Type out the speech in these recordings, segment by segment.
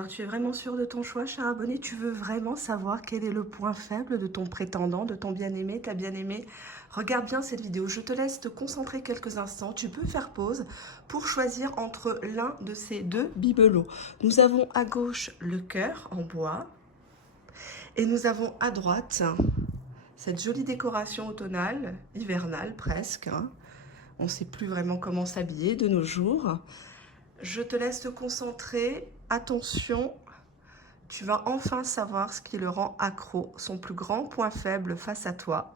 Alors, tu es vraiment sûr de ton choix, cher abonné? Tu veux vraiment savoir quel est le point faible de ton prétendant, de ton bien-aimé, ta bien-aimée? Regarde bien cette vidéo. Je te laisse te concentrer quelques instants. Tu peux faire pause pour choisir entre l'un de ces deux bibelots. Nous avons à gauche le cœur en bois et nous avons à droite cette jolie décoration automnale, hivernale presque. On ne sait plus vraiment comment s'habiller de nos jours. Je te laisse te concentrer. Attention, tu vas enfin savoir ce qui le rend accro, son plus grand point faible face à toi.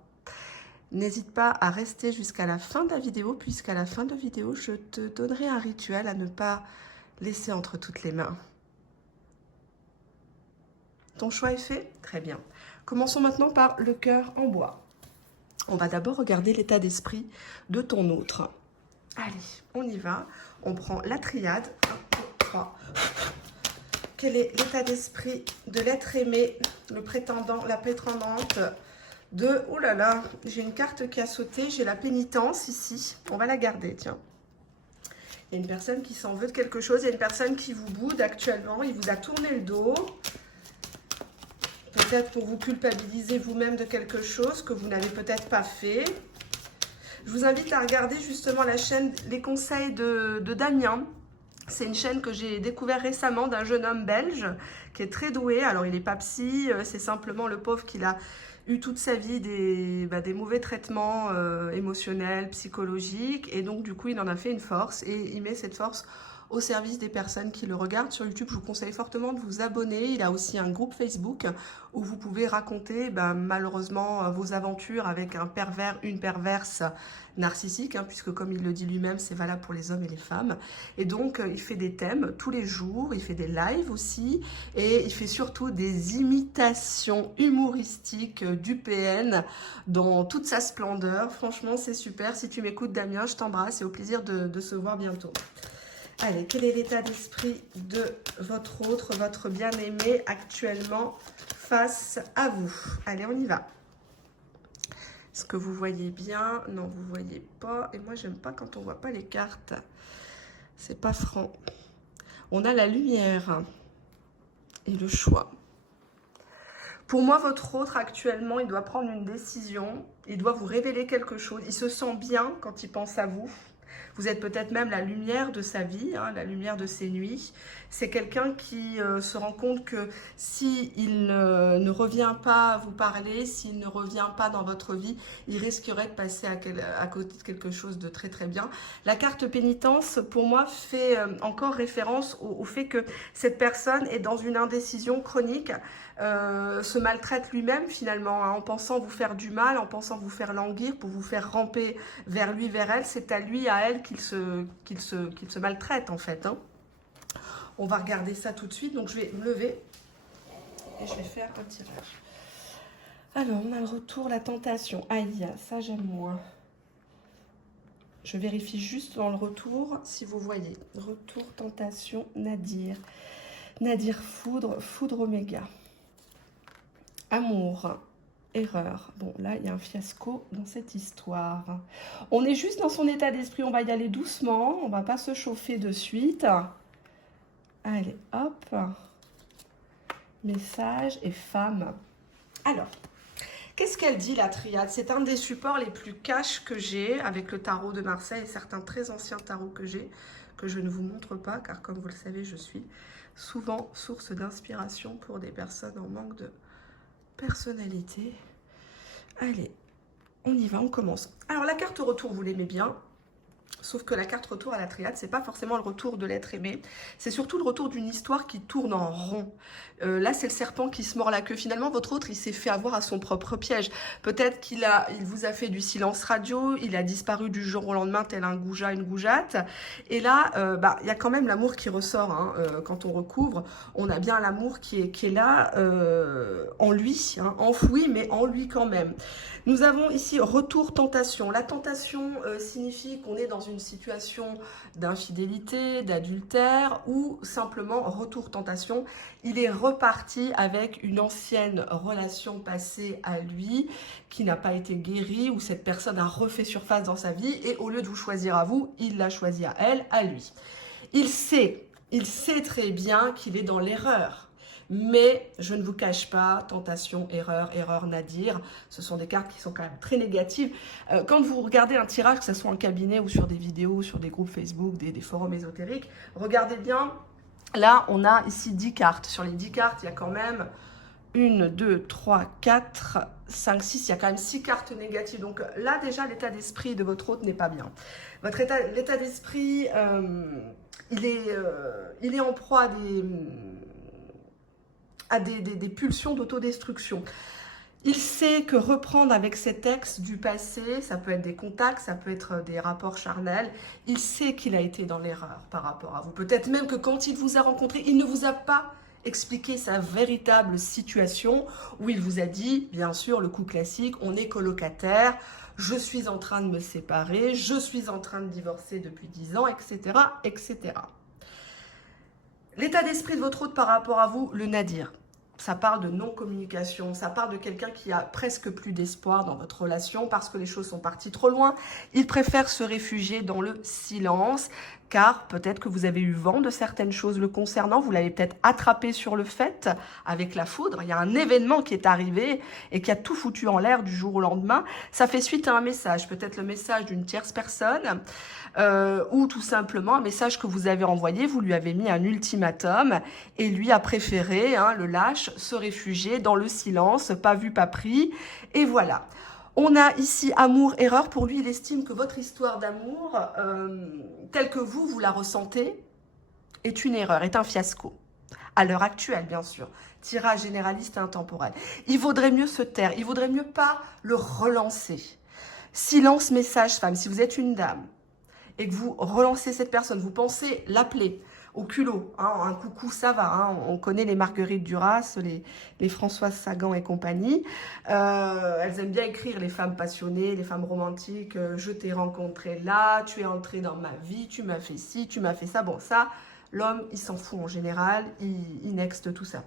N'hésite pas à rester jusqu'à la fin de la vidéo, puisqu'à la fin de la vidéo, je te donnerai un rituel à ne pas laisser entre toutes les mains. Ton choix est fait? Très bien. Commençons maintenant par le cœur en bois. On va d'abord regarder l'état d'esprit de ton autre. Allez, on y va. On prend la triade. 1, 2, 3. Quel est l'état d'esprit de l'être aimé, le prétendant, la prétendante de... Oh là là, j'ai une carte qui a sauté, j'ai la pénitence ici. On va la garder, tiens. Il y a une personne qui s'en veut de quelque chose, il y a une personne qui vous boude actuellement, il vous a tourné le dos. Peut-être pour vous culpabiliser vous-même de quelque chose que vous n'avez peut-être pas fait. Je vous invite à regarder justement la chaîne Les Conseils de Damien. C'est une chaîne que j'ai découvert récemment d'un jeune homme belge qui est très doué. Alors, il n'est pas psy, c'est simplement le pauvre qu'il a eu toute sa vie des mauvais traitements émotionnels, psychologiques. Et donc, du coup, il en a fait une force et il met cette force au service des personnes qui le regardent sur YouTube. Je vous conseille fortement de vous abonner. Il a aussi un groupe Facebook où vous pouvez raconter malheureusement vos aventures avec un pervers, une perverse narcissique, puisque comme il le dit lui-même, c'est valable pour les hommes et les femmes. Et donc, il fait des thèmes tous les jours, il fait des lives aussi, et il fait surtout des imitations humoristiques du PN dans toute sa splendeur. Franchement, c'est super. Si tu m'écoutes, Damien, je t'embrasse et au plaisir de se voir bientôt. Allez, quel est l'état d'esprit de votre autre, votre bien-aimé actuellement face à vous? Allez, on y va. Est-ce que vous voyez bien? Non, vous voyez pas. Et moi, j'aime pas quand on voit pas les cartes. C'est pas franc. On a la lumière et le choix. Pour moi, votre autre actuellement, il doit prendre une décision. Il doit vous révéler quelque chose. Il se sent bien quand il pense à vous. Vous êtes peut-être même la lumière de sa vie, la lumière de ses nuits. C'est quelqu'un qui se rend compte que s'il ne revient pas vous parler, s'il ne revient pas dans votre vie, il risquerait de passer à côté de quelque chose de très très bien. La carte pénitence, pour moi, fait encore référence au fait que cette personne est dans une indécision chronique, se maltraite lui-même finalement, en pensant vous faire du mal, en pensant vous faire languir, pour vous faire ramper vers lui, vers elle. C'est à lui, à elle qu'il se maltraite en fait. On va regarder ça tout de suite. Donc je vais me lever et je vais faire un tirage. Alors on a le retour, la tentation. Aïe, ça j'aime moins. Je vérifie juste dans le retour si vous voyez. Retour, tentation, Nadir. Nadir, foudre, foudre oméga. Amour, erreur. Bon, là, il y a un fiasco dans cette histoire. On est juste dans son état d'esprit. On va y aller doucement. On va pas se chauffer de suite. Allez, hop. Message et femme. Alors, qu'est-ce qu'elle dit, la triade? C'est un des supports les plus cash que j'ai avec le tarot de Marseille et certains très anciens tarots que j'ai, que je ne vous montre pas, car comme vous le savez, je suis souvent source d'inspiration pour des personnes en manque de personnalité. Allez, on y va, on commence. Alors la carte retour, vous l'aimez bien, sauf que la carte retour à la triade, c'est pas forcément le retour de l'être aimé, c'est surtout le retour d'une histoire qui tourne en rond. Là, c'est le serpent qui se mord la queue. Finalement, votre autre, il s'est fait avoir à son propre piège. Peut-être il vous a fait du silence radio, il a disparu du jour au lendemain, tel un goujat, une goujatte. Et là, il y a quand même l'amour qui ressort. Quand on recouvre, on a bien l'amour qui est là, en lui, enfoui, mais en lui quand même. Nous avons ici retour tentation. La tentation signifie qu'on est dans une situation d'infidélité, d'adultère, ou simplement retour tentation. Il est reparti avec une ancienne relation passée à lui qui n'a pas été guérie, où cette personne a refait surface dans sa vie et au lieu de vous choisir à vous, il l'a choisi à elle, à lui. Il sait Il sait très bien qu'il est dans l'erreur. Mais je ne vous cache pas, tentation, erreur, erreur, nadir, ce sont des cartes qui sont quand même très négatives. Quand vous regardez un tirage, que ce soit en cabinet ou sur des vidéos, sur des groupes Facebook, des forums ésotériques, regardez bien, là on a ici 10 cartes. Sur les 10 cartes, il y a quand même 1, 2, 3, 4, 5, 6, il y a quand même 6 cartes négatives. Donc là déjà l'état d'esprit de votre hôte n'est pas bien. L'état d'esprit, il est en proie à des pulsions d'autodestruction. Il sait que reprendre avec ses ex du passé, ça peut être des contacts, ça peut être des rapports charnels, il sait qu'il a été dans l'erreur par rapport à vous. Peut-être même que quand il vous a rencontré, il ne vous a pas expliqué sa véritable situation, où il vous a dit, bien sûr, le coup classique, on est colocataire, je suis en train de me séparer, je suis en train de divorcer depuis 10 ans, etc., etc. L'état d'esprit de votre hôte par rapport à vous, le nadir. Ça parle de non-communication, ça parle de quelqu'un qui a presque plus d'espoir dans votre relation parce que les choses sont parties trop loin. Il préfère se réfugier dans le silence, car peut-être que vous avez eu vent de certaines choses le concernant, vous l'avez peut-être attrapé sur le fait avec la foudre. Il y a un événement qui est arrivé et qui a tout foutu en l'air du jour au lendemain. Ça fait suite à un message, peut-être le message d'une tierce personne, ou tout simplement un message que vous avez envoyé, vous lui avez mis un ultimatum et lui a préféré, le lâche, se réfugier dans le silence, pas vu, pas pris, et voilà. On a ici amour, erreur. Pour lui, il estime que votre histoire d'amour, telle que vous la ressentez, est une erreur, est un fiasco. À l'heure actuelle, bien sûr. Tirage généraliste et intemporel. Il vaudrait mieux se taire, il vaudrait mieux pas le relancer. Silence, message, femme. Si vous êtes une dame et que vous relancez cette personne, vous pensez l'appeler au culot, un coucou, ça va, on connaît les Marguerite Duras, les Françoise Sagan et compagnie, elles aiment bien écrire, les femmes passionnées, les femmes romantiques, je t'ai rencontré là, tu es entré dans ma vie, tu m'as fait ci, tu m'as fait ça, bon ça, l'homme il s'en fout en général, il nexte tout ça.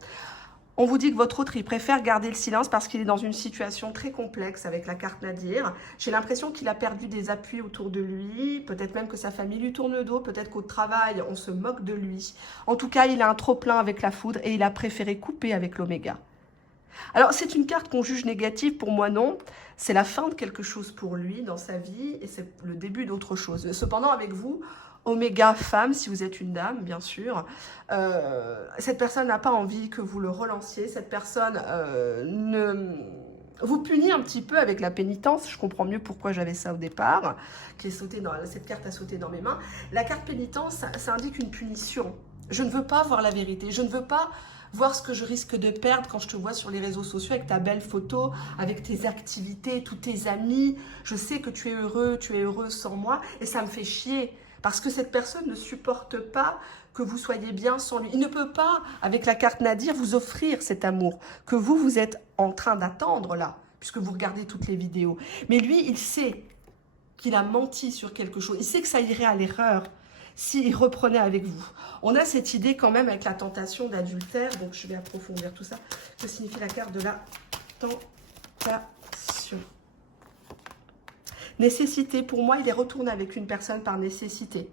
On vous dit que votre autre, il préfère garder le silence parce qu'il est dans une situation très complexe avec la carte Nadir. J'ai l'impression qu'il a perdu des appuis autour de lui, peut-être même que sa famille lui tourne le dos, peut-être qu'au travail, on se moque de lui. En tout cas, il a un trop-plein avec la foudre et il a préféré couper avec l'oméga. Alors, c'est une carte qu'on juge négative, pour moi non. C'est la fin de quelque chose pour lui dans sa vie et c'est le début d'autre chose. Cependant, avec vous, Oméga femme, si vous êtes une dame, bien sûr. Cette personne n'a pas envie que vous le relanciez. Cette personne vous punit un petit peu avec la pénitence. Je comprends mieux pourquoi j'avais ça au départ, cette carte a sauté dans mes mains. La carte pénitence, ça indique une punition. Je ne veux pas voir la vérité. Je ne veux pas voir ce que je risque de perdre quand je te vois sur les réseaux sociaux avec ta belle photo, avec tes activités, tous tes amis. Je sais que tu es heureux sans moi et ça me fait chier. Parce que cette personne ne supporte pas que vous soyez bien sans lui. Il ne peut pas, avec la carte Nadir, vous offrir cet amour que vous êtes en train d'attendre là, puisque vous regardez toutes les vidéos. Mais lui, il sait qu'il a menti sur quelque chose. Il sait que ça irait à l'erreur s'il reprenait avec vous. On a cette idée quand même avec la tentation d'adultère. Donc, je vais approfondir tout ça. Que signifie la carte de la tentation ? Nécessité, pour moi, il est retourné avec une personne par nécessité.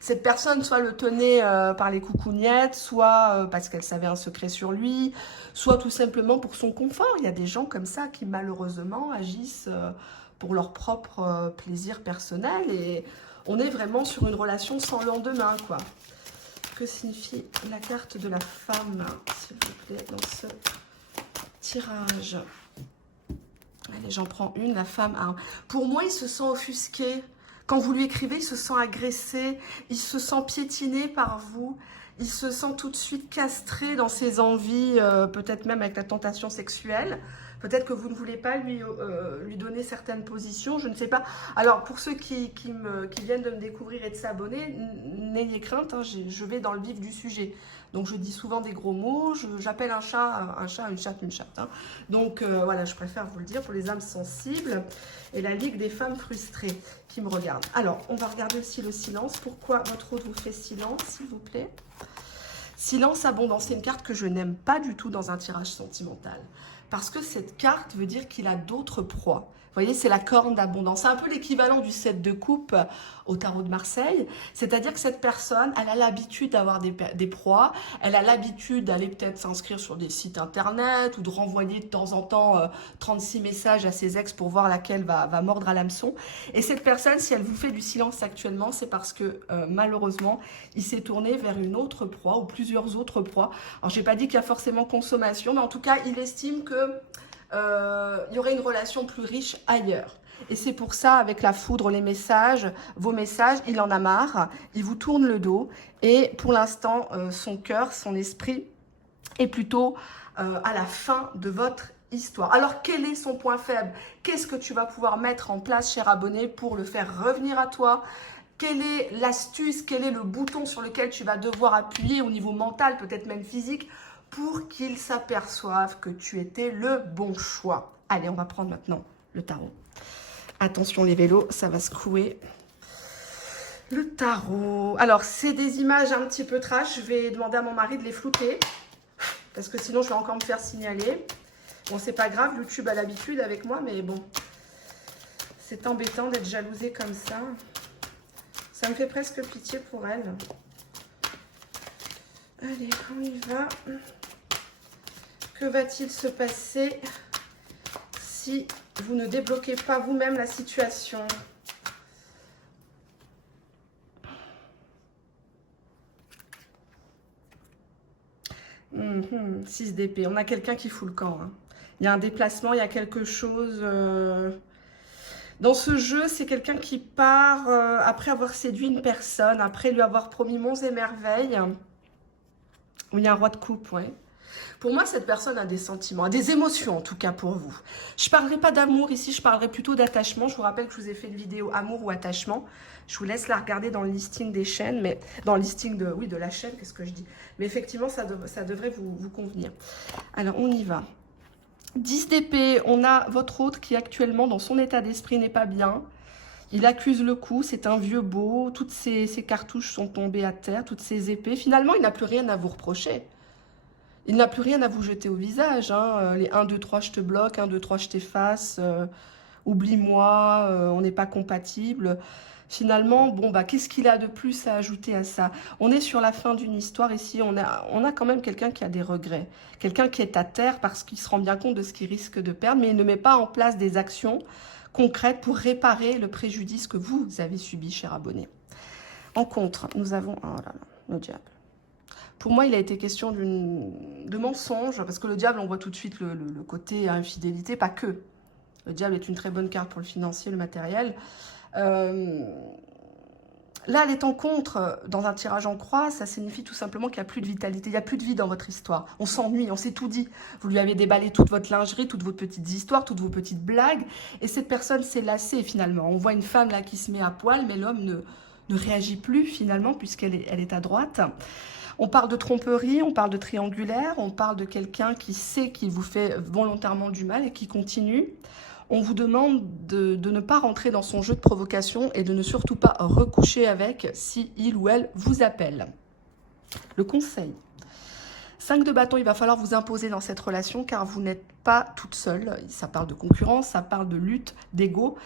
Cette personne, soit le tenait par les coucougnettes, soit parce qu'elle savait un secret sur lui, soit tout simplement pour son confort. Il y a des gens comme ça qui, malheureusement, agissent pour leur propre plaisir personnel. Et on est vraiment sur une relation sans lendemain, quoi. Que signifie la carte de la femme, s'il vous plaît, dans ce tirage ? Allez, j'en prends une, la femme. Pour moi, il se sent offusqué. Quand vous lui écrivez, il se sent agressé, il se sent piétiné par vous, il se sent tout de suite castré dans ses envies, peut-être même avec la tentation sexuelle. Peut-être que vous ne voulez pas lui donner certaines positions, je ne sais pas. Alors, pour ceux qui viennent de me découvrir et de s'abonner, n'ayez crainte, je vais dans le vif du sujet. Donc, je dis souvent des gros mots, j'appelle un chat, une chatte, une chatte. Donc, voilà, je préfère vous le dire pour les âmes sensibles et la Ligue des femmes frustrées qui me regardent. Alors, on va regarder aussi le silence. Pourquoi votre hôte vous fait silence, s'il vous plaît ? Silence, abondance, c'est une carte que je n'aime pas du tout dans un tirage sentimental. parce que cette carte veut dire qu'il a d'autres proies. Vous voyez, c'est la corne d'abondance. C'est un peu l'équivalent du 7 de coupe au tarot de Marseille. C'est-à-dire que cette personne, elle a l'habitude d'avoir des proies. Elle a l'habitude d'aller peut-être s'inscrire sur des sites internet ou de renvoyer de temps en temps 36 messages à ses ex pour voir laquelle va mordre à l'hameçon. Et cette personne, si elle vous fait du silence actuellement, c'est parce que malheureusement, il s'est tourné vers une autre proie ou plusieurs autres proies. Alors, je n'ai pas dit qu'il y a forcément consommation, mais en tout cas, il estime que il y aurait une relation plus riche ailleurs. Et c'est pour ça, avec la foudre, les messages, vos messages, il en a marre, il vous tourne le dos. Et pour l'instant, son cœur, son esprit est plutôt à la fin de votre histoire. Alors, quel est son point faible? Qu'est-ce que tu vas pouvoir mettre en place, cher abonné, pour le faire revenir à toi? Quelle est l'astuce? Quel est le bouton sur lequel tu vas devoir appuyer au niveau mental, peut-être même physique, pour qu'ils s'aperçoivent que tu étais le bon choix? Allez, on va prendre maintenant le tarot. Attention les vélos, ça va secouer. Le tarot. Alors, c'est des images un petit peu trash. Je vais demander à mon mari de les flouter, parce que sinon, je vais encore me faire signaler. Bon, c'est pas grave, YouTube a l'habitude avec moi, mais bon. C'est embêtant d'être jalousée comme ça. Ça me fait presque pitié pour elle. Allez, on y va. Que va-t-il se passer si vous ne débloquez pas vous-même la situation? Mmh, 6 d'épée. On a quelqu'un qui fout le camp. Hein. Il y a un déplacement, il y a quelque chose... Dans ce jeu, c'est quelqu'un qui part après avoir séduit une personne, après lui avoir promis monts et merveilles. Oui, il y a un roi de coupe, ouais. Pour moi, cette personne a des sentiments, des émotions en tout cas pour vous. Je ne parlerai pas d'amour ici, je parlerai plutôt d'attachement. Je vous rappelle que je vous ai fait une vidéo amour ou attachement. Je vous laisse la regarder dans le listing des chaînes, mais dans le listing de, oui, de la chaîne, qu'est-ce que je dis? Mais effectivement, ça devrait vous convenir. Alors, on y va. 10 d'épée, on a votre autre qui actuellement, dans son état d'esprit, n'est pas bien. Il accuse le coup, c'est un vieux beau, toutes ses cartouches sont tombées à terre, toutes ses épées. Finalement, il n'a plus rien à vous reprocher. Il n'a plus rien à vous jeter au visage. Hein. Les 1, 2, 3, je te bloque, 1, 2, 3, je t'efface, oublie-moi, on n'est pas compatible. Finalement, bon, bah, qu'est-ce qu'il a de plus à ajouter à ça? On est sur la fin d'une histoire ici, on a quand même quelqu'un qui a des regrets. Quelqu'un qui est à terre parce qu'il se rend bien compte de ce qu'il risque de perdre, mais il ne met pas en place des actions concrètes pour réparer le préjudice que vous avez subi, cher abonné. En contre, nous avons... Oh là là, le diable. Pour moi, il a été question de mensonge, parce que le diable, on voit tout de suite le côté infidélité, pas que. Le diable est une très bonne carte pour le financier, le matériel. Là, elle est en contre dans un tirage en croix, ça signifie tout simplement qu'il n'y a plus de vitalité, il n'y a plus de vie dans votre histoire. On s'ennuie, on s'est tout dit. Vous lui avez déballé toute votre lingerie, toutes vos petites histoires, toutes vos petites blagues, et cette personne s'est lassée finalement. On voit une femme là qui se met à poil, mais l'homme ne réagit plus finalement, puisqu'elle est à droite. On parle de tromperie, on parle de triangulaire, on parle de quelqu'un qui sait qu'il vous fait volontairement du mal et qui continue. On vous demande de ne pas rentrer dans son jeu de provocation et de ne surtout pas recoucher avec si il ou elle vous appelle. Le conseil. 5 de bâton, il va falloir vous imposer dans cette relation car vous n'êtes pas toute seule. Ça parle de concurrence, ça parle de lutte, d'ego,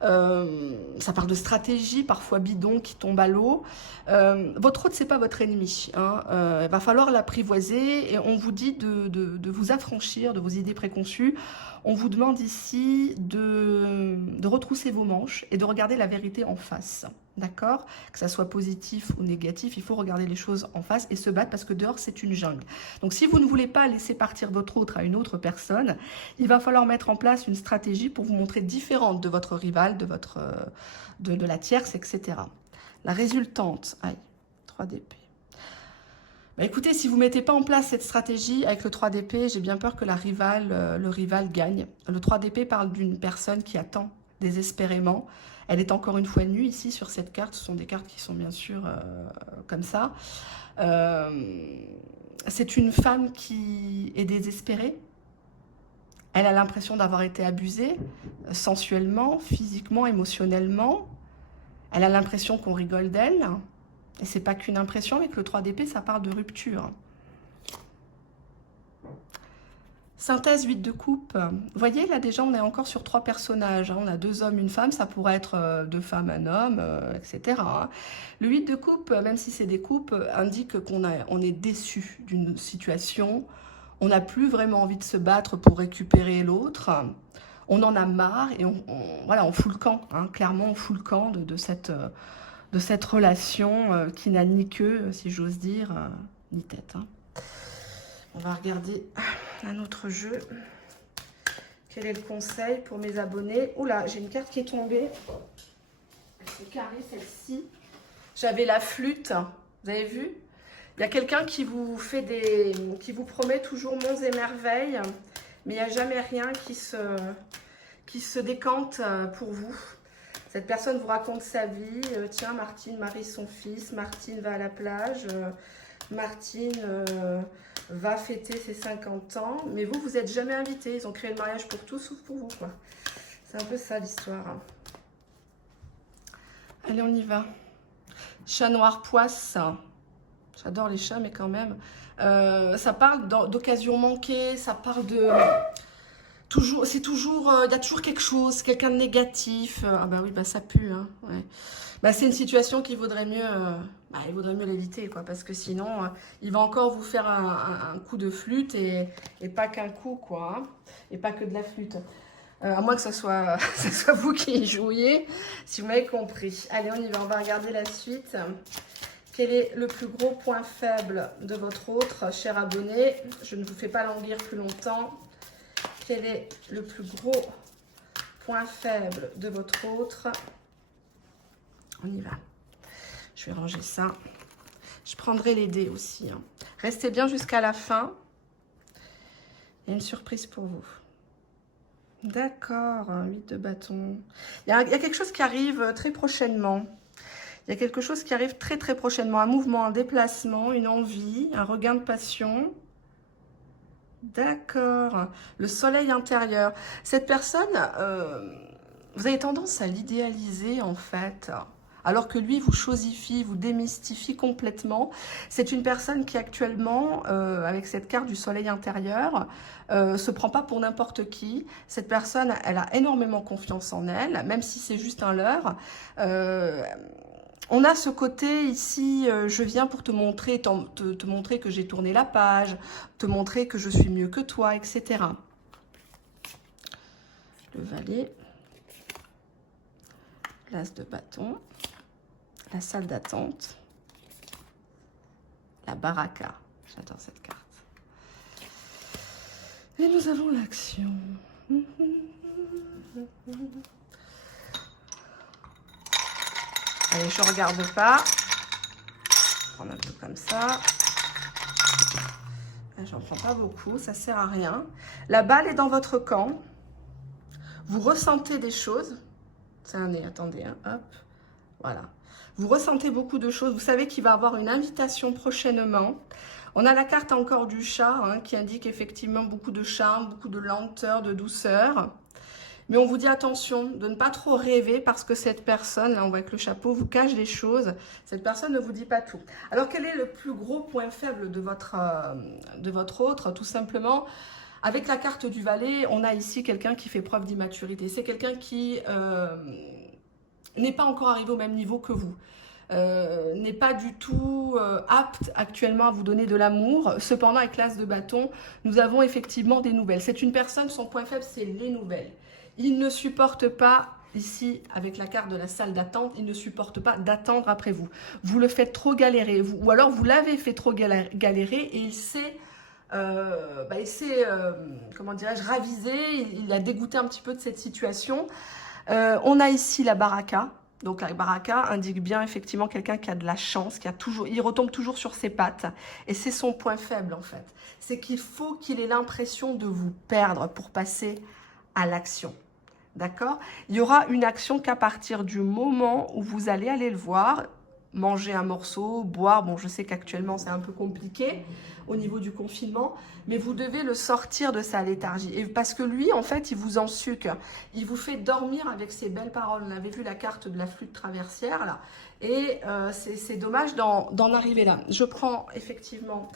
ça parle de stratégie, parfois bidon qui tombe à l'eau. Votre autre, c'est pas votre ennemi. Hein. Il va falloir l'apprivoiser et on vous dit de vous affranchir de vos idées préconçues. On vous demande ici de retrousser vos manches et de regarder la vérité en face. D'accord? Que ça soit positif ou négatif, il faut regarder les choses en face et se battre parce que dehors, c'est une jungle. Donc, si vous ne voulez pas laisser partir votre autre à une autre personne, il va falloir mettre en place une stratégie pour vous montrer différente de votre rival, de la tierce, etc. La résultante, aïe, 3 d'épée. Bah écoutez, si vous ne mettez pas en place cette stratégie avec le 3 d'épée, j'ai bien peur que le rival gagne. Le 3 d'épée parle d'une personne qui attend désespérément. Elle est encore une fois nue ici sur cette carte. Ce sont des cartes qui sont bien sûr comme ça. C'est une femme qui est désespérée. Elle a l'impression d'avoir été abusée sensuellement, physiquement, émotionnellement. Elle a l'impression qu'on rigole d'elle. Et c'est pas qu'une impression, avec le 3 d'épée, ça parle de rupture. Synthèse 8 de coupe. Vous voyez, là déjà, on est encore sur 3 personnages. Hein. On a 2 hommes, une femme. Ça pourrait être 2 femmes, un homme, etc. Hein. Le 8 de coupe, même si c'est des coupes, indique on est déçu d'une situation. On n'a plus vraiment envie de se battre pour récupérer l'autre. On en a marre et voilà, on fout le camp. Hein. Clairement, on fout le camp de cette relation qui n'a ni queue, si j'ose dire, ni tête. Hein. On va regarder un autre jeu. Quel est le conseil pour mes abonnés? Oula, j'ai une carte qui est tombée. C'est carré celle-ci. J'avais la flûte. Vous avez vu? Il y a quelqu'un qui vous promet toujours monts et merveilles, mais il n'y a jamais rien qui se décante pour vous. Cette personne vous raconte sa vie. Tiens, Martine marie son fils. Martine va à la plage. Martine va fêter ses 50 ans. Mais vous, vous n'êtes jamais invité. Ils ont créé le mariage pour tous, sauf pour vous, quoi. C'est un peu ça, l'histoire. Allez, on y va. Chat noir poisse. J'adore les chats, mais quand même. Ça parle d'occasion manquée. Ça parle de... Toujours, c'est toujours... Il y a toujours quelque chose, quelqu'un de négatif. Ah bah oui, bah ça pue, hein. Ouais. Bah, c'est une situation qu'il vaudrait mieux... il vaudrait mieux l'éviter, quoi, parce que sinon, il va encore vous faire un coup de flûte et pas qu'un coup, quoi, hein, et pas que de la flûte. À moins que ce soit vous qui y jouiez, si vous m'avez compris. Allez, on y va, on va regarder la suite. Quel est le plus gros point faible de votre autre, cher abonné? Je ne vous fais pas languir plus longtemps. Quel est le plus gros point faible de votre autre? On y va. Je vais ranger ça. Je prendrai les dés aussi. Hein. Restez bien jusqu'à la fin. Il y a une surprise pour vous. D'accord, 8 de bâton. Il y a quelque chose qui arrive très prochainement. Il y a quelque chose qui arrive très très prochainement. Un mouvement, un déplacement, une envie, un regain de passion. D'accord. Le soleil intérieur. Cette personne, vous avez tendance à l'idéaliser en fait. Alors que lui vous chosifie, vous démystifie complètement. C'est une personne qui actuellement, avec cette carte du soleil intérieur, se prend pas pour n'importe qui. Cette personne, elle a énormément confiance en elle, même si c'est juste un leurre. On a ce côté ici, je viens pour te montrer, te montrer que j'ai tourné la page, te montrer que je suis mieux que toi, etc. Le valet, l'as de bâton, la salle d'attente, la baraka. J'adore cette carte. Et nous avons l'action. Allez, je regarde pas. Je prends un peu comme ça. J'en prends pas beaucoup, ça sert à rien. La balle est dans votre camp. Vous ressentez des choses. C'est un nez, attendez, hein, hop. Voilà. Vous ressentez beaucoup de choses. Vous savez qu'il va y avoir une invitation prochainement. On a la carte encore du chat, hein, qui indique effectivement beaucoup de charme, beaucoup de lenteur, de douceur. Mais on vous dit attention de ne pas trop rêver parce que cette personne, là on voit que le chapeau vous cache des choses. Cette personne ne vous dit pas tout. Alors quel est le plus gros point faible de votre autre? Tout simplement, avec la carte du valet, on a ici quelqu'un qui fait preuve d'immaturité. C'est quelqu'un qui n'est pas encore arrivé au même niveau que vous. N'est pas du tout apte actuellement à vous donner de l'amour. Cependant, avec l'as de bâton, nous avons effectivement des nouvelles. C'est une personne, son point faible, c'est les nouvelles. Il ne supporte pas, ici, avec la carte de la salle d'attente, il ne supporte pas d'attendre après vous. Vous le faites trop galérer, ou alors vous l'avez fait trop galérer et il s'est, comment dirais-je, ravisé, il a dégoûté un petit peu de cette situation. On a ici la baraka. Donc la baraka indique bien effectivement quelqu'un qui a de la chance, il retombe toujours sur ses pattes. Et c'est son point faible en fait. C'est qu'il faut qu'il ait l'impression de vous perdre pour passer à l'action. D'accord? Il y aura une action qu'à partir du moment où vous allez aller le voir, manger un morceau, boire. Bon, je sais qu'actuellement c'est un peu compliqué au niveau du confinement, mais vous devez le sortir de sa léthargie. Et parce que lui, en fait, il vous ensucre. Il vous fait dormir avec ses belles paroles. On avait vu la carte de la flûte traversière, là. Et c'est dommage d'en arriver là. Je prends effectivement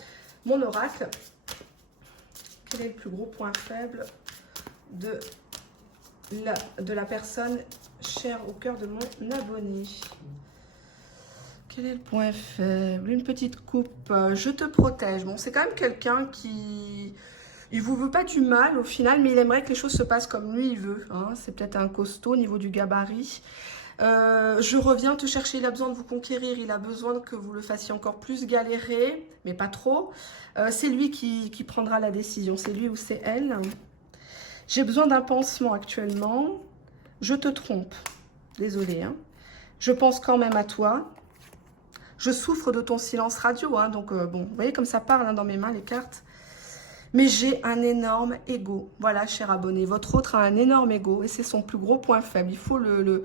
mon oracle. Quel est le plus gros point faible de la personne chère au cœur de mon abonné? Quel est le point faible? Une petite coupe. Je te protège. Bon, c'est quand même quelqu'un qui... Il vous veut pas du mal au final, mais il aimerait que les choses se passent comme lui il veut. Hein. C'est peut-être un costaud au niveau du gabarit. Je reviens te chercher, il a besoin de vous conquérir, il a besoin que vous le fassiez encore plus galérer, mais pas trop. C'est lui qui prendra la décision, c'est lui ou c'est elle. J'ai besoin d'un pansement actuellement. Je te trompe. Désolée. Hein. Je pense quand même à toi. Je souffre de ton silence radio. Hein, donc, bon, vous voyez comme ça parle hein, dans mes mains, les cartes. Mais j'ai un énorme ego. Voilà, cher abonné. Votre autre a un énorme ego et c'est son plus gros point faible. Il faut le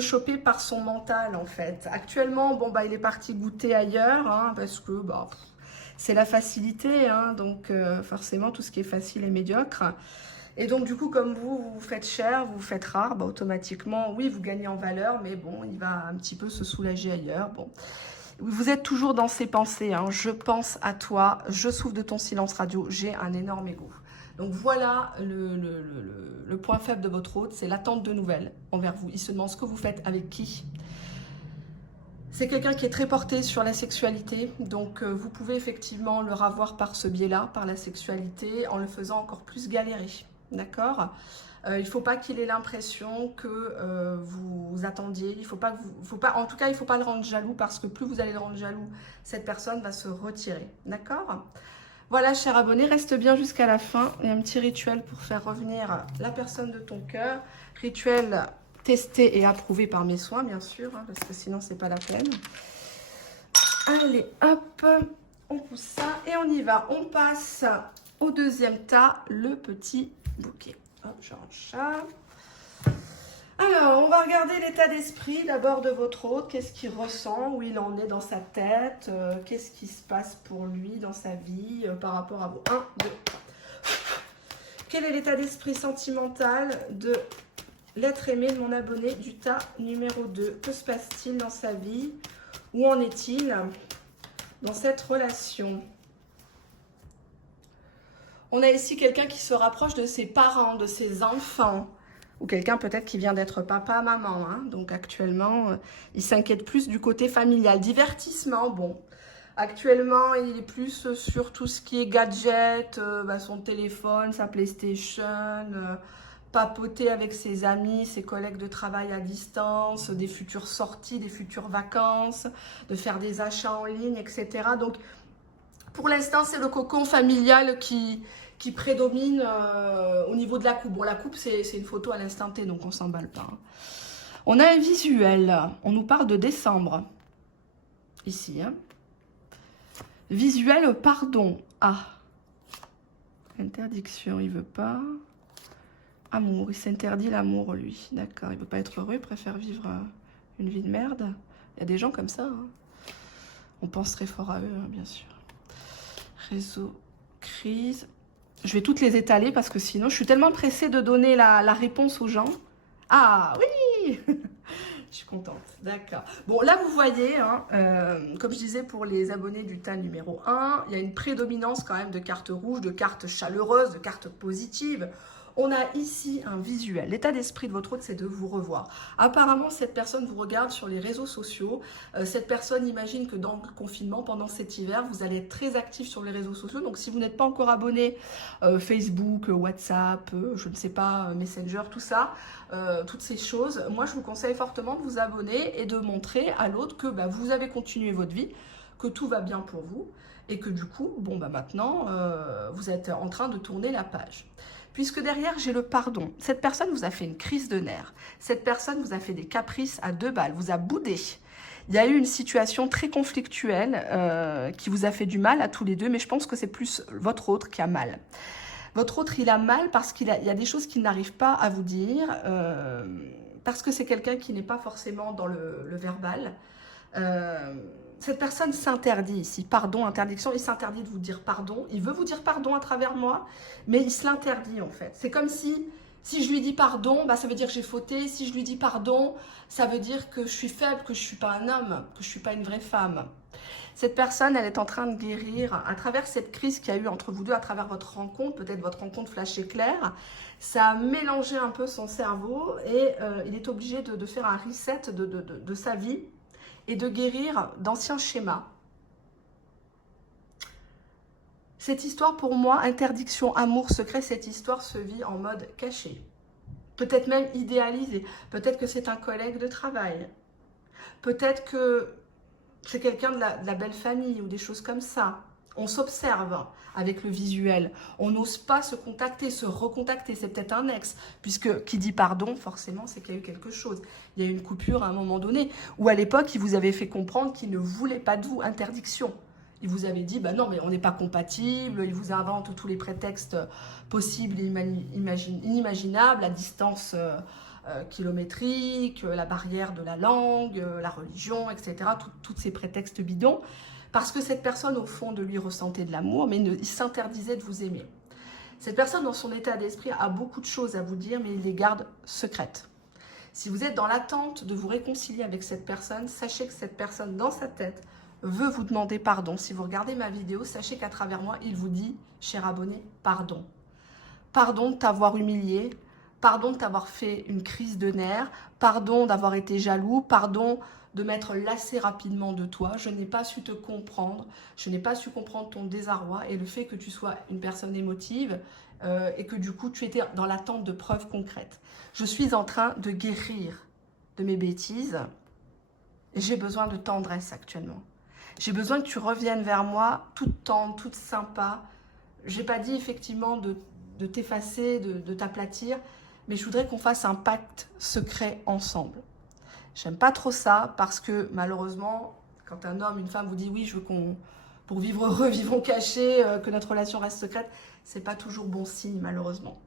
choper par son mental, en fait. Actuellement, bon, bah, il est parti goûter ailleurs hein, parce que bah, c'est la facilité. Hein, donc, forcément, tout ce qui est facile est médiocre. Et donc, du coup, comme vous vous faites cher, vous vous faites rare, bah, automatiquement, oui, vous gagnez en valeur, mais bon, il va un petit peu se soulager ailleurs. Bon. Vous êtes toujours dans ses pensées. Hein. Je pense à toi, je souffre de ton silence radio, j'ai un énorme ego. Donc voilà le point faible de votre hôte, c'est l'attente de nouvelles envers vous. Il se demande ce que vous faites avec qui. C'est quelqu'un qui est très porté sur la sexualité, donc vous pouvez effectivement le ravoir par ce biais-là, par la sexualité, en le faisant encore plus galérer. D'accord ? Il ne faut pas qu'il ait l'impression que vous attendiez. Il faut pas, en tout cas, il ne faut pas le rendre jaloux parce que plus vous allez le rendre jaloux, cette personne va se retirer. D'accord? Voilà, cher abonné, reste bien jusqu'à la fin. Il y a un petit rituel pour faire revenir la personne de ton cœur. Rituel testé et approuvé par mes soins, bien sûr, hein, parce que sinon, c'est pas la peine. Allez, hop, on pousse ça et on y va. On passe au deuxième tas, le petit bouquet. Hop, je range ça. Alors, on va regarder l'état d'esprit d'abord de votre hôte. Qu'est-ce qu'il ressent, où il en est dans sa tête, qu'est-ce qui se passe pour lui dans sa vie par rapport à vous. 1, 2, 3. Quel est l'état d'esprit sentimental de l'être aimé de mon abonné du tas numéro 2? Que se passe-t-il dans sa vie? Où en est-il dans cette relation? On a ici quelqu'un qui se rapproche de ses parents, de ses enfants, ou quelqu'un peut-être qui vient d'être papa, maman. Hein. Donc actuellement, il s'inquiète plus du côté familial. Divertissement, bon. Actuellement, il est plus sur tout ce qui est gadget, son téléphone, sa PlayStation, papoter avec ses amis, ses collègues de travail à distance, des futures sorties, des futures vacances, de faire des achats en ligne, etc. Donc, pour l'instant, c'est le cocon familial qui prédomine au niveau de la coupe. Bon, la coupe, c'est une photo à l'instant T, donc on ne s'emballe pas. Hein. On a un visuel. On nous parle de décembre. Ici. Hein. Visuel, pardon. Ah. Interdiction, il ne veut pas. Amour, il s'interdit l'amour, lui. D'accord, il ne veut pas être heureux, il préfère vivre une vie de merde. Il y a des gens comme ça. Hein. On pense très fort à eux, hein, bien sûr. Réseau, crise. Je vais toutes les étaler parce que sinon, je suis tellement pressée de donner la réponse aux gens. Ah, oui. Je suis contente, d'accord. Bon, là, vous voyez, hein, comme je disais pour les abonnés du tas numéro 1, il y a une prédominance quand même de cartes rouges, de cartes chaleureuses, de cartes positives. On a ici un visuel. L'état d'esprit de votre hôte, c'est de vous revoir. Apparemment, cette personne vous regarde sur les réseaux sociaux. Cette personne imagine que dans le confinement, pendant cet hiver, vous allez être très actif sur les réseaux sociaux. Donc, si vous n'êtes pas encore abonné, Facebook, WhatsApp, je ne sais pas, Messenger, tout ça, toutes ces choses, moi, je vous conseille fortement de vous abonner et de montrer à l'autre que vous avez continué votre vie, que tout va bien pour vous et que du coup, bon, maintenant, vous êtes en train de tourner la page. Puisque derrière, j'ai le pardon. Cette personne vous a fait une crise de nerfs. Cette personne vous a fait des caprices à 2 balles, vous a boudé. Il y a eu une situation très conflictuelle qui vous a fait du mal à tous les deux, mais je pense que c'est plus votre autre qui a mal. Votre autre, il a mal parce qu'il y a des choses qu'il n'arrive pas à vous dire, parce que c'est quelqu'un qui n'est pas forcément dans le verbal. Cette personne s'interdit ici, pardon, interdiction, il s'interdit de vous dire pardon, il veut vous dire pardon à travers moi, mais il se l'interdit en fait. C'est comme si je lui dis pardon, ça veut dire que j'ai fauté, si je lui dis pardon, ça veut dire que je suis faible, que je ne suis pas un homme, que je ne suis pas une vraie femme. Cette personne, elle est en train de guérir à travers cette crise qu'il y a eu entre vous deux, à travers votre rencontre, peut-être votre rencontre flash éclair. Ça a mélangé un peu son cerveau et il est obligé de faire un reset de sa vie et de guérir d'anciens schémas. Cette histoire, pour moi, interdiction, amour, secret, cette histoire se vit en mode caché. Peut-être même idéalisé. Peut-être que c'est un collègue de travail. Peut-être que c'est quelqu'un de la belle famille ou des choses comme ça. On s'observe avec le visuel. On n'ose pas se contacter, se recontacter. C'est peut-être un ex. Puisque qui dit pardon, forcément, c'est qu'il y a eu quelque chose. Il y a eu une coupure à un moment donné. Ou à l'époque, il vous avait fait comprendre qu'il ne voulait pas de vous. Interdiction. Il vous avait dit, bah non, mais on n'est pas compatible. Il vous invente tous les prétextes possibles et inimaginables, la distance kilométrique, la barrière de la langue, la religion, etc. Tous ces prétextes bidons. Parce que cette personne, au fond de lui, ressentait de l'amour, mais il s'interdisait de vous aimer. Cette personne, dans son état d'esprit, a beaucoup de choses à vous dire, mais il les garde secrètes. Si vous êtes dans l'attente de vous réconcilier avec cette personne, sachez que cette personne, dans sa tête, veut vous demander pardon. Si vous regardez ma vidéo, sachez qu'à travers moi, il vous dit, cher abonné, pardon. Pardon de t'avoir humilié, pardon de t'avoir fait une crise de nerfs, pardon d'avoir été jaloux, pardon de m'être lassé rapidement de toi. Je n'ai pas su te comprendre, je n'ai pas su comprendre ton désarroi et le fait que tu sois une personne émotive et que du coup, tu étais dans l'attente de preuves concrètes. Je suis en train de guérir de mes bêtises et j'ai besoin de tendresse actuellement. J'ai besoin que tu reviennes vers moi, toute tendre, toute sympa. Je n'ai pas dit effectivement de t'effacer, de t'aplatir, mais je voudrais qu'on fasse un pacte secret ensemble. J'aime pas trop ça parce que malheureusement, quand un homme, une femme vous dit oui, je veux qu'on, pour vivre heureux, vivons cachés, que notre relation reste secrète, c'est pas toujours bon signe malheureusement.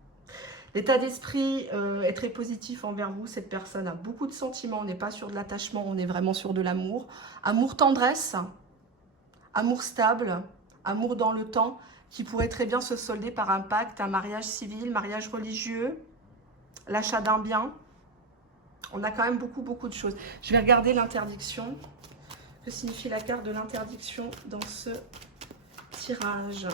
L'état d'esprit est très positif envers vous. Cette personne a beaucoup de sentiments. On n'est pas sur de l'attachement, on est vraiment sur de l'amour. Amour tendresse, amour stable, amour dans le temps, qui pourrait très bien se solder par un pacte, un mariage civil, mariage religieux, l'achat d'un bien. On a quand même beaucoup de choses. Je vais regarder l'interdiction. Que signifie la carte de l'interdiction dans ce tirage?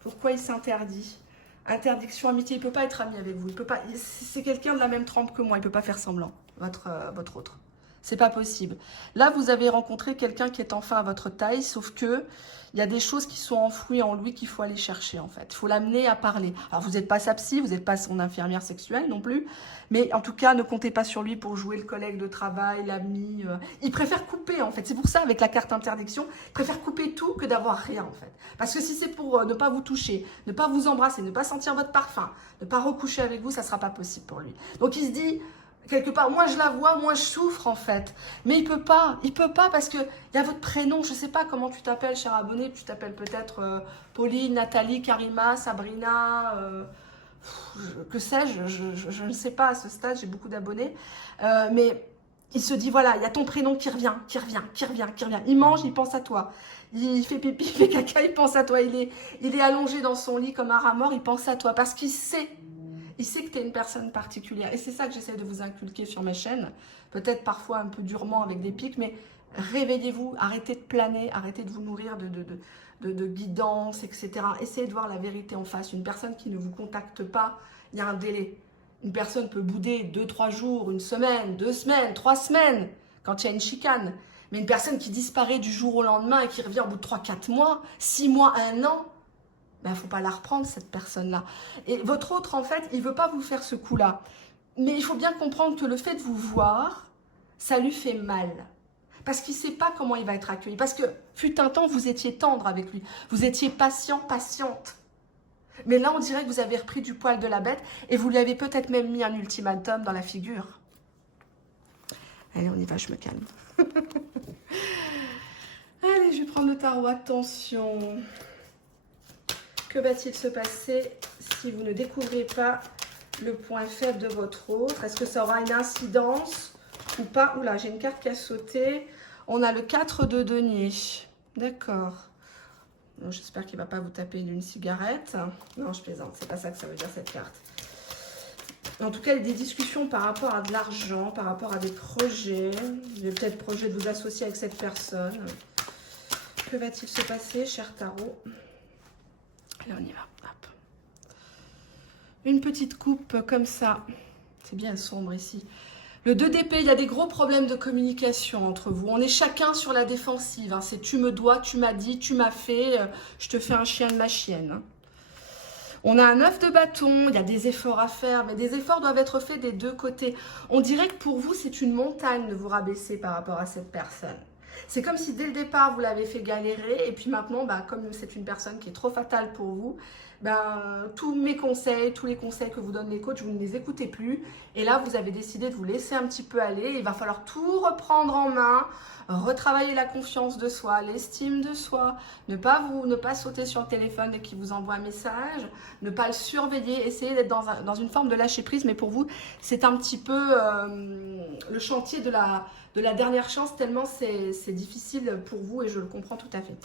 Pourquoi il s'interdit? Interdiction, amitié, il ne peut pas être ami avec vous. Il peut pas. C'est quelqu'un de la même trempe que moi. Il ne peut pas faire semblant, votre autre. C'est pas possible. Là, vous avez rencontré quelqu'un qui est enfin à votre taille, sauf que il y a des choses qui sont enfouies en lui qu'il faut aller chercher, en fait. Il faut l'amener à parler. Alors, vous n'êtes pas sa psy, vous n'êtes pas son infirmière sexuelle non plus, mais en tout cas, ne comptez pas sur lui pour jouer le collègue de travail, l'ami. Il préfère couper, en fait. C'est pour ça, avec la carte interdiction, il préfère couper tout que d'avoir rien, en fait. Parce que si c'est pour ne pas vous toucher, ne pas vous embrasser, ne pas sentir votre parfum, ne pas recoucher avec vous, ça ne sera pas possible pour lui. Donc, il se dit... Quelque part, moi je la vois, moi je souffre en fait. Mais il peut pas parce que il y a votre prénom, je sais pas comment tu t'appelles, cher abonné, tu t'appelles peut-être Pauline, Nathalie, Karima, Sabrina, que sais-je, je ne sais pas à ce stade, j'ai beaucoup d'abonnés. Mais il se dit, voilà, il y a ton prénom qui revient. Il mange, il pense à toi. Il fait pipi, il fait caca, il pense à toi. Il est allongé dans son lit comme un rat mort, il pense à toi parce qu'il sait. Il sait que tu es une personne particulière. Et c'est ça que j'essaie de vous inculquer sur mes chaînes. Peut-être parfois un peu durement avec des pics, mais réveillez-vous, arrêtez de planer, arrêtez de vous nourrir de guidance, etc. Essayez de voir la vérité en face. Une personne qui ne vous contacte pas, il y a un délai. Une personne peut bouder 2-3 jours, une semaine, 2 semaines, 3 semaines, quand il y a une chicane. Mais une personne qui disparaît du jour au lendemain et qui revient au bout de 3-4 mois, 6 mois, 1 an, il ne faut pas la reprendre, cette personne-là. Et votre autre, en fait, il ne veut pas vous faire ce coup-là. Mais il faut bien comprendre que le fait de vous voir, ça lui fait mal. Parce qu'il ne sait pas comment il va être accueilli. Parce que, fut un temps, vous étiez tendre avec lui. Vous étiez patient, patiente. Mais là, on dirait que vous avez repris du poil de la bête et vous lui avez peut-être même mis un ultimatum dans la figure. Allez, on y va, je me calme. Allez, je vais prendre le tarot. Attention. Que va-t-il se passer si vous ne découvrez pas le point faible de votre autre? Est-ce que ça aura une incidence ou pas? Oula, j'ai une carte qui a sauté. On a le 4 de denier. D'accord. J'espère qu'il ne va pas vous taper d'une cigarette. Non, je plaisante. C'est pas ça que ça veut dire, cette carte. En tout cas, il y a des discussions par rapport à de l'argent, par rapport à des projets. J'ai peut-être projet de vous associer avec cette personne. Que va-t-il se passer, cher tarot? Allez, on y va. Hop. Une petite coupe comme ça. C'est bien sombre ici. Le 2 d'épée, il y a des gros problèmes de communication entre vous. On est chacun sur la défensive. Hein. C'est tu me dois, tu m'as dit, tu m'as fait, je te fais un chien de ma chienne. Hein. On a un 9 de bâton, il y a des efforts à faire, mais des efforts doivent être faits des deux côtés. On dirait que pour vous, c'est une montagne de vous rabaisser par rapport à cette personne. C'est comme si dès le départ, vous l'avez fait galérer, et puis maintenant, bah, comme c'est une personne qui est trop fatale pour vous, tous mes conseils, tous les conseils que vous donnent les coachs, vous ne les écoutez plus. Et là, vous avez décidé de vous laisser un petit peu aller. Il va falloir tout reprendre en main, retravailler la confiance de soi, l'estime de soi, ne pas sauter sur le téléphone dès qu'il vous envoie un message, ne pas le surveiller, essayer d'être dans une forme de lâcher prise. Mais pour vous, c'est un petit peu le chantier de la dernière chance, tellement c'est difficile pour vous et je le comprends tout à fait.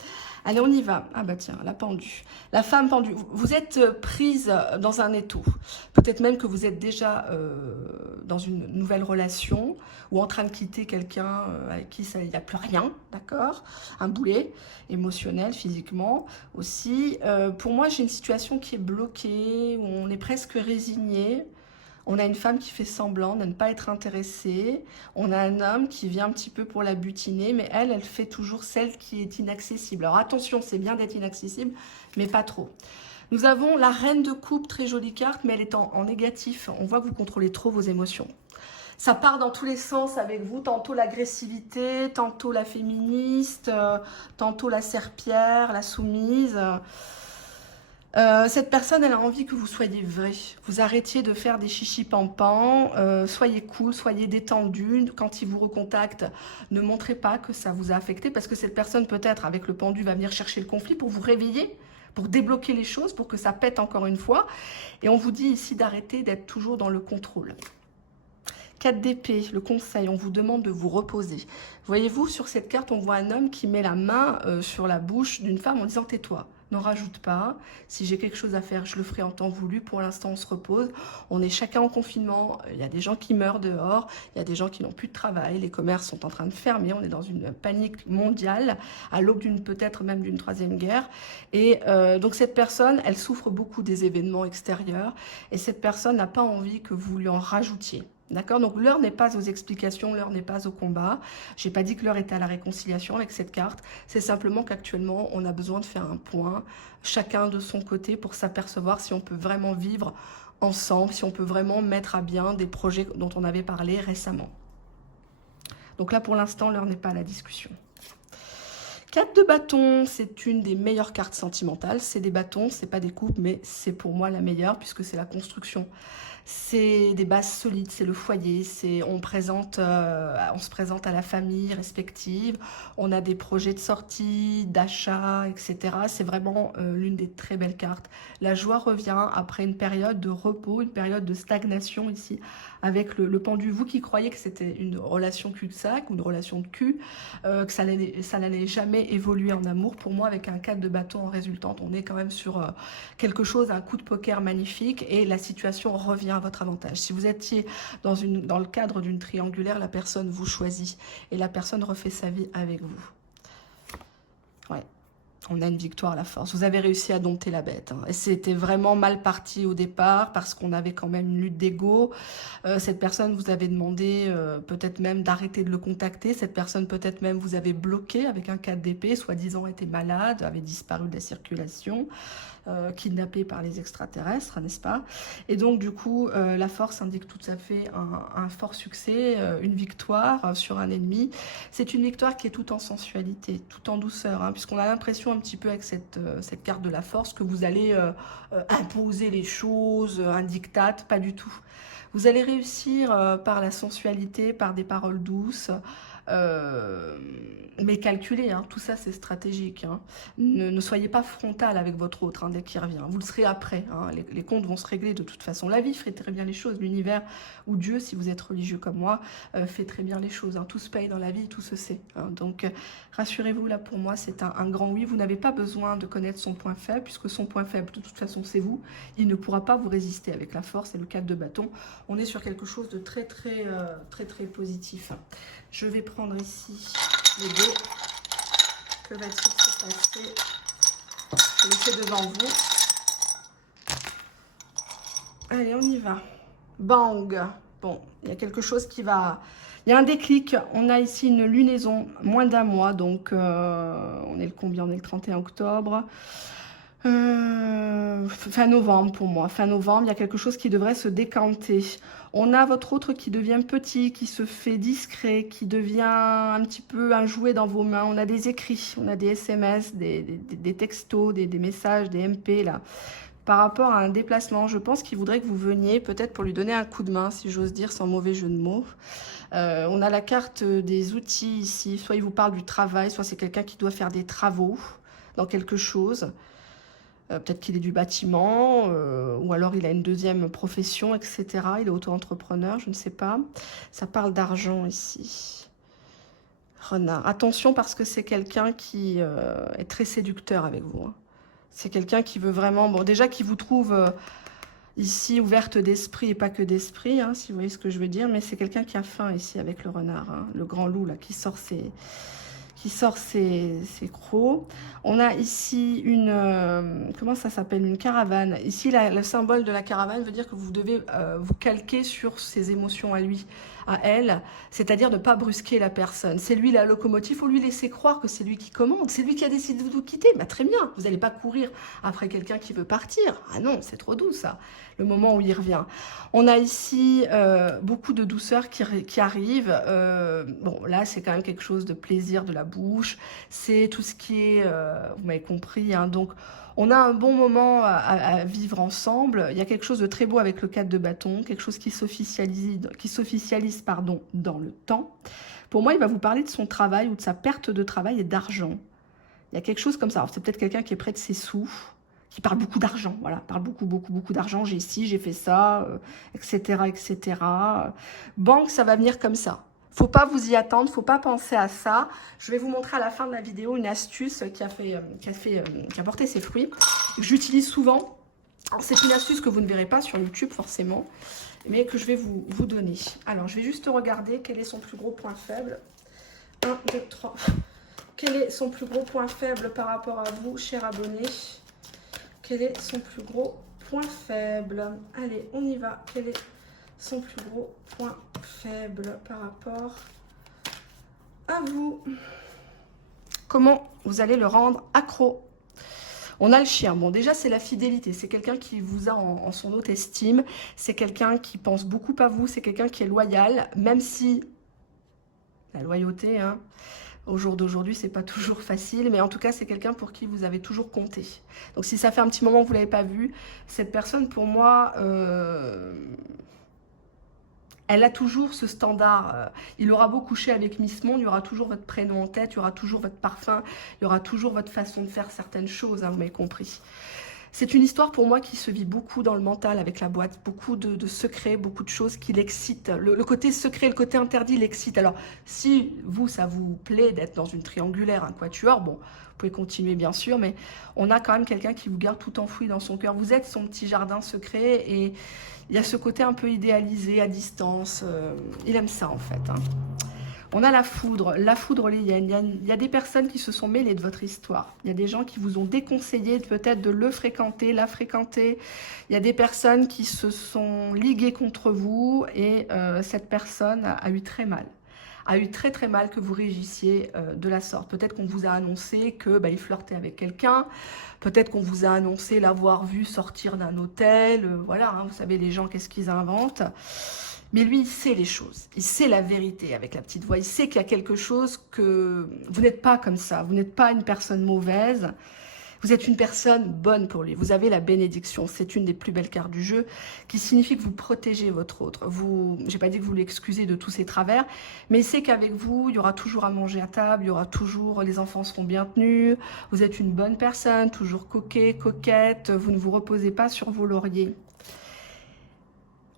Allez, on y va. Ah bah tiens, la pendue. La femme pendue. Vous êtes prise dans un étau. Peut-être même que vous êtes déjà dans une nouvelle relation ou en train de quitter quelqu'un avec qui il n'y a plus rien, d'accord? Un boulet émotionnel, physiquement aussi. Pour moi, j'ai une situation qui est bloquée, où on est presque résigné. On a une femme qui fait semblant de ne pas être intéressée. On a un homme qui vient un petit peu pour la butiner, mais elle fait toujours celle qui est inaccessible. Alors attention, c'est bien d'être inaccessible, mais pas trop. Nous avons la reine de coupe, très jolie carte, mais elle est en négatif. On voit que vous contrôlez trop vos émotions. Ça part dans tous les sens avec vous, tantôt l'agressivité, tantôt la féministe, tantôt la serpillère, la soumise. Cette personne, elle a envie que vous soyez vrai. Vous arrêtiez de faire des chichis-pampans, soyez cool, soyez détendu. Quand il vous recontacte, ne montrez pas que ça vous a affecté, parce que cette personne, peut-être, avec le pendu, va venir chercher le conflit pour vous réveiller, pour débloquer les choses, pour que ça pète encore une fois. Et on vous dit ici d'arrêter d'être toujours dans le contrôle. 4 d'épée, le conseil, on vous demande de vous reposer. Voyez-vous, sur cette carte, on voit un homme qui met la main sur la bouche d'une femme en disant « tais-toi ». N'en rajoute pas. Si j'ai quelque chose à faire, je le ferai en temps voulu. Pour l'instant, on se repose. On est chacun en confinement. Il y a des gens qui meurent dehors. Il y a des gens qui n'ont plus de travail. Les commerces sont en train de fermer. On est dans une panique mondiale, à l'aube peut-être même d'une 3e guerre. Et donc, cette personne, elle souffre beaucoup des événements extérieurs. Et cette personne n'a pas envie que vous lui en rajoutiez. D'accord? Donc, l'heure n'est pas aux explications, l'heure n'est pas au combat. Je n'ai pas dit que l'heure était à la réconciliation avec cette carte. C'est simplement qu'actuellement, on a besoin de faire un point, chacun de son côté, pour s'apercevoir si on peut vraiment vivre ensemble, si on peut vraiment mettre à bien des projets dont on avait parlé récemment. Donc là, pour l'instant, l'heure n'est pas à la discussion. 4 de bâton, c'est une des meilleures cartes sentimentales. C'est des bâtons, c'est pas des coupes, mais c'est pour moi la meilleure puisque c'est la construction. C'est des bases solides, c'est le foyer, on se présente à la famille respective, on a des projets de sortie, d'achat, etc. C'est vraiment l'une des très belles cartes. La joie revient après une période de repos, une période de stagnation ici, avec le pendu. Vous qui croyez que c'était une relation cul-de-sac ou une relation de cul, que ça n'allait jamais évoluer en amour, pour moi, avec un 4 de bâton en résultante, on est quand même sur quelque chose, un coup de poker magnifique, et la situation revient à votre avantage. Si vous étiez dans le cadre d'une triangulaire, la personne vous choisit et la personne refait sa vie avec vous. Ouais, on a une victoire à la force. Vous avez réussi à dompter la bête. Hein. Et c'était vraiment mal parti au départ parce qu'on avait quand même une lutte d'ego. Cette personne vous avait demandé peut-être même d'arrêter de le contacter. Cette personne peut-être même vous avait bloqué avec un 4 d'épée, soi-disant était malade, avait disparu de la circulation. Kidnappé par les extraterrestres, n'est-ce pas? Et donc, du coup, la force indique tout à fait un fort succès, une victoire sur un ennemi. C'est une victoire qui est tout en sensualité, tout en douceur, hein, puisqu'on a l'impression un petit peu avec cette carte de la force que vous allez imposer les choses, un diktat, pas du tout. Vous allez réussir par la sensualité, par des paroles douces, mais calculez, hein, tout ça c'est stratégique. Hein. Ne soyez pas frontal avec votre autre hein, dès qu'il revient. Vous le serez après. Hein. Les comptes vont se régler de toute façon. La vie fait très bien les choses. L'univers ou Dieu, si vous êtes religieux comme moi, fait très bien les choses. Hein. Tout se paye dans la vie, tout se sait. Hein. Donc rassurez-vous, là pour moi c'est un grand oui. Vous n'avez pas besoin de connaître son point faible, puisque son point faible de toute façon c'est vous. Il ne pourra pas vous résister avec la force et le 4 de bâton. On est sur quelque chose de très positif. Je vais prendre ici les deux. Que va-t-il se passer. Je le fais devant vous. Allez, on y va. Bang. Bon, il y a quelque chose qui va... Il y a un déclic. On a ici une lunaison, moins d'un mois. Donc, on est le combien? On est le 31 octobre. Fin novembre pour moi. Fin novembre, il y a quelque chose qui devrait se décanter. On a votre autre qui devient petit, qui se fait discret, qui devient un petit peu un jouet dans vos mains. On a des écrits, on a des SMS, des textos, des messages, des MP là. Par rapport à un déplacement, je pense qu'il voudrait que vous veniez, peut-être pour lui donner un coup de main, si j'ose dire, sans mauvais jeu de mots. On a la carte des outils ici. Soit il vous parle du travail, soit c'est quelqu'un qui doit faire des travaux dans quelque chose. Peut-être qu'il est du bâtiment, ou alors il a une deuxième profession, etc. Il est auto-entrepreneur, je ne sais pas. Ça parle d'argent ici. Renard. Attention parce que c'est quelqu'un qui est très séducteur avec vous. Hein. C'est quelqu'un qui veut vraiment... Bon, déjà qui vous trouve ici ouverte d'esprit et pas que d'esprit, hein, si vous voyez ce que je veux dire. Mais c'est quelqu'un qui a faim ici avec le renard. Hein, le grand loup là, qui sort ses crocs. On a ici une... comment ça s'appelle? Une caravane. Ici, le symbole de la caravane veut dire que vous devez vous calquer sur ses émotions à lui, à elle. C'est-à-dire ne pas brusquer la personne. C'est lui la locomotive. Il faut lui laisser croire que c'est lui qui commande. C'est lui qui a décidé de vous quitter. Bah, très bien. Vous n'allez pas courir après quelqu'un qui veut partir. Ah non, c'est trop doux ça. Le moment où il revient. On a ici beaucoup de douceur qui arrive. Bon, là, c'est quand même quelque chose de plaisir de la bouche. C'est tout ce qui est... vous m'avez compris. Hein, donc, on a un bon moment à vivre ensemble. Il y a quelque chose de très beau avec le 4 de bâton. Quelque chose qui s'officialise pardon, dans le temps. Pour moi, il va vous parler de son travail ou de sa perte de travail et d'argent. Il y a quelque chose comme ça. C'est peut-être quelqu'un qui est près de ses sous, qui parle beaucoup d'argent, voilà, parle beaucoup d'argent, j'ai ci, j'ai fait ça, etc., etc. Banque, ça va venir comme ça. Faut pas vous y attendre, faut pas penser à ça. Je vais vous montrer à la fin de la vidéo une astuce qui a porté ses fruits, que j'utilise souvent. C'est une astuce que vous ne verrez pas sur YouTube forcément, mais que je vais vous donner. Alors, je vais juste regarder quel est son plus gros point faible. 1, 2, 3. Quel est son plus gros point faible par rapport à vous, cher abonné? Quel est son plus gros point faible? Allez, on y va. Quel est son plus gros point faible par rapport à vous? Comment vous allez le rendre accro? On a le chien. Bon, déjà, c'est la fidélité. C'est quelqu'un qui vous a en son haute estime. C'est quelqu'un qui pense beaucoup à vous. C'est quelqu'un qui est loyal, même si la loyauté, hein, au jour d'aujourd'hui, c'est pas toujours facile, mais en tout cas, c'est quelqu'un pour qui vous avez toujours compté. Donc, si ça fait un petit moment que vous ne l'avez pas vu, cette personne, pour moi, elle a toujours ce standard. Il aura beau coucher avec Miss Monde, il y aura toujours votre prénom en tête, il y aura toujours votre parfum, il y aura toujours votre façon de faire certaines choses, hein, vous m'avez compris. C'est une histoire pour moi qui se vit beaucoup dans le mental avec la boîte, beaucoup de secrets, beaucoup de choses qui l'excitent. Le côté secret, le côté interdit l'excite. Alors, si vous, ça vous plaît d'être dans une triangulaire, un quatuor, bon, vous pouvez continuer bien sûr, mais on a quand même quelqu'un qui vous garde tout enfoui dans son cœur. Vous êtes son petit jardin secret et il y a ce côté un peu idéalisé, à distance. Il aime ça en fait, hein. On a la foudre lienne. Il y a des personnes qui se sont mêlées de votre histoire. Il y a des gens qui vous ont déconseillé peut-être de le fréquenter, la fréquenter. Il y a des personnes qui se sont liguées contre vous et cette personne a eu très mal. A eu très mal que vous réagissiez de la sorte. Peut-être qu'on vous a annoncé que il flirtait avec quelqu'un. Peut-être qu'on vous a annoncé l'avoir vu sortir d'un hôtel. Voilà, hein, vous savez les gens, qu'est-ce qu'ils inventent. Mais lui, il sait les choses, il sait la vérité avec la petite voix, il sait qu'il y a quelque chose que... Vous n'êtes pas comme ça, vous n'êtes pas une personne mauvaise, vous êtes une personne bonne pour lui. Vous avez la bénédiction, c'est une des plus belles cartes du jeu, qui signifie que vous protégez votre autre. J'ai pas dit que vous l'excusez de tous ses travers, mais il sait qu'avec vous, il y aura toujours à manger à table, il y aura toujours... Les enfants seront bien tenus, vous êtes une bonne personne, toujours coquette, vous ne vous reposez pas sur vos lauriers.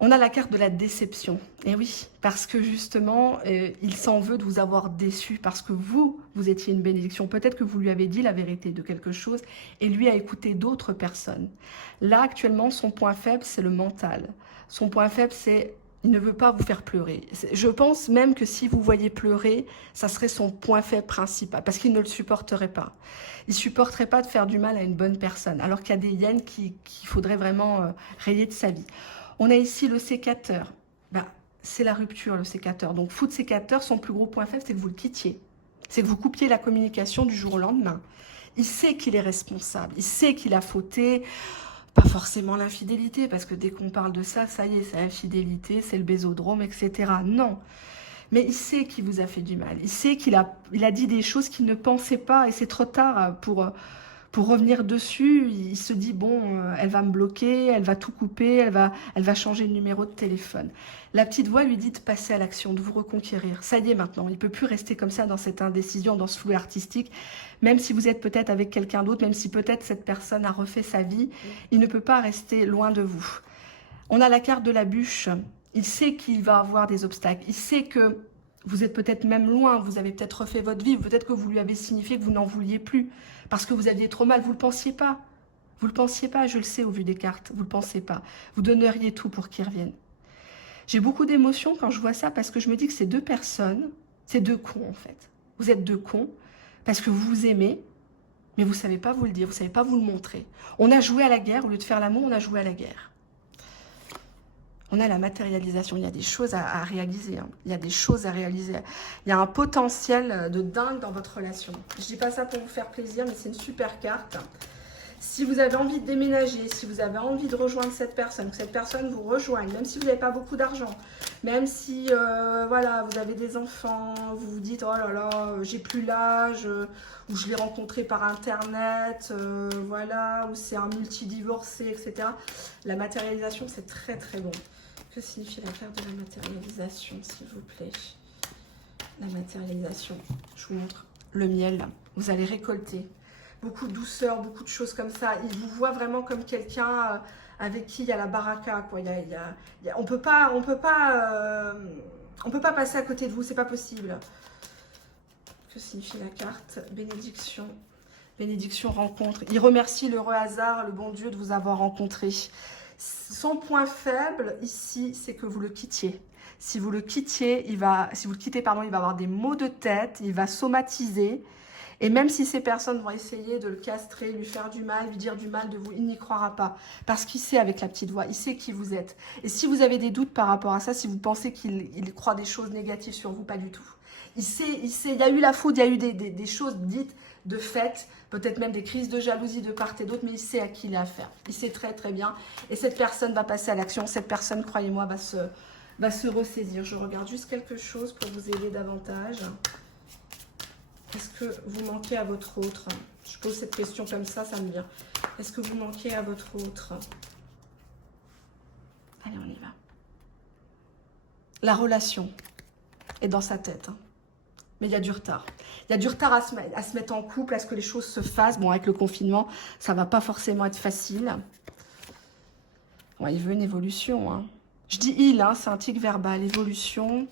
On a la carte de la déception. Et oui, parce que justement, il s'en veut de vous avoir déçu, parce que vous étiez une bénédiction. Peut-être que vous lui avez dit la vérité de quelque chose, et lui a écouté d'autres personnes. Là, actuellement, son point faible, c'est le mental. Son point faible, c'est Il ne veut pas vous faire pleurer. Je pense même que si vous voyez pleurer, ça serait son point faible principal, parce qu'il ne le supporterait pas. Il ne supporterait pas de faire du mal à une bonne personne, alors qu'il y a des hyènes qu'il faudrait vraiment rayer de sa vie. On a ici le sécateur. Ben, c'est la rupture, le sécateur. Donc, foot sécateur, son plus gros point faible, c'est que vous le quittiez. C'est que vous coupiez la communication du jour au lendemain. Il sait qu'il est responsable, il sait qu'il a fauté. Pas forcément l'infidélité, parce que dès qu'on parle de ça, ça y est, c'est l'infidélité, c'est le bésodrome, etc. Non. Mais il sait qu'il vous a fait du mal. Il sait qu'il a dit des choses qu'il ne pensait pas, et c'est trop tard pour revenir dessus. Il se dit, bon, elle va me bloquer, elle va tout couper, elle va changer le numéro de téléphone. La petite voix lui dit de passer à l'action, de vous reconquérir. Ça y est maintenant, il ne peut plus rester comme ça dans cette indécision, dans ce flou artistique. Même si vous êtes peut-être avec quelqu'un d'autre, même si peut-être cette personne a refait sa vie, il ne peut pas rester loin de vous. On a la carte de la bûche. Il sait qu'il va avoir des obstacles. Il sait que vous êtes peut-être même loin, vous avez peut-être refait votre vie, peut-être que vous lui avez signifié que vous n'en vouliez plus, parce que vous aviez trop mal, vous ne le pensiez pas. Vous ne le pensiez pas, je le sais au vu des cartes, vous ne le pensez pas. Vous donneriez tout pour qu'il revienne. J'ai beaucoup d'émotions quand je vois ça, parce que je me dis que ces deux personnes, c'est deux cons en fait. Vous êtes deux cons, parce que vous vous aimez, mais vous ne savez pas vous le dire, vous ne savez pas vous le montrer. On a joué à la guerre, au lieu de faire l'amour, on a joué à la guerre. On a la matérialisation, il y a des choses à réaliser, hein. Il y a des choses à réaliser. Il y a un potentiel de dingue dans votre relation. Je ne dis pas ça pour vous faire plaisir, mais c'est une super carte. Si vous avez envie de déménager, si vous avez envie de rejoindre cette personne, que cette personne vous rejoigne, même si vous n'avez pas beaucoup d'argent, même si voilà, vous avez des enfants, vous vous dites « Oh là là, j'ai plus l'âge », ou « Je l'ai rencontré par Internet », voilà, ou c'est un multidivorcé, etc. La matérialisation, c'est très très bon. Que signifie la carte de la matérialisation, s'il vous plaît? La matérialisation, je vous montre le miel, vous allez récolter. Beaucoup de douceur, beaucoup de choses comme ça. Il vous voit vraiment comme quelqu'un avec qui il y a la baraka, quoi. On peut pas passer à côté de vous, c'est pas possible. Que signifie la carte? Bénédiction. Bénédiction, rencontre. Il remercie l'heureux hasard, le bon Dieu de vous avoir rencontré. Son point faible ici, c'est que vous le quittiez. Si vous le quittiez, si vous le quittez, pardon, il va avoir des maux de tête, il va somatiser. Et même si ces personnes vont essayer de le castrer, lui faire du mal, lui dire du mal de vous, il n'y croira pas. Parce qu'il sait avec la petite voix, il sait qui vous êtes. Et si vous avez des doutes par rapport à ça, si vous pensez qu'il croit des choses négatives sur vous, pas du tout. Il sait, il y a eu la faute, il y a eu des choses dites, de fait, peut-être même des crises de jalousie de part et d'autre, mais il sait à qui il a affaire. Il sait très très bien. Et cette personne va passer à l'action. Cette personne, croyez-moi, va se ressaisir. Je regarde juste quelque chose pour vous aider davantage. Est-ce que vous manquez à votre autre? Je pose cette question comme ça me vient. Est-ce que vous manquez à votre autre? Allez, on y va. La relation est dans sa tête. Mais il y a du retard. Il y a du retard à se mettre en couple, à ce que les choses se fassent. Bon, avec le confinement, ça ne va pas forcément être facile. Bon, il veut une évolution. Hein. Je dis il, hein, c'est un tic verbal. Évolution,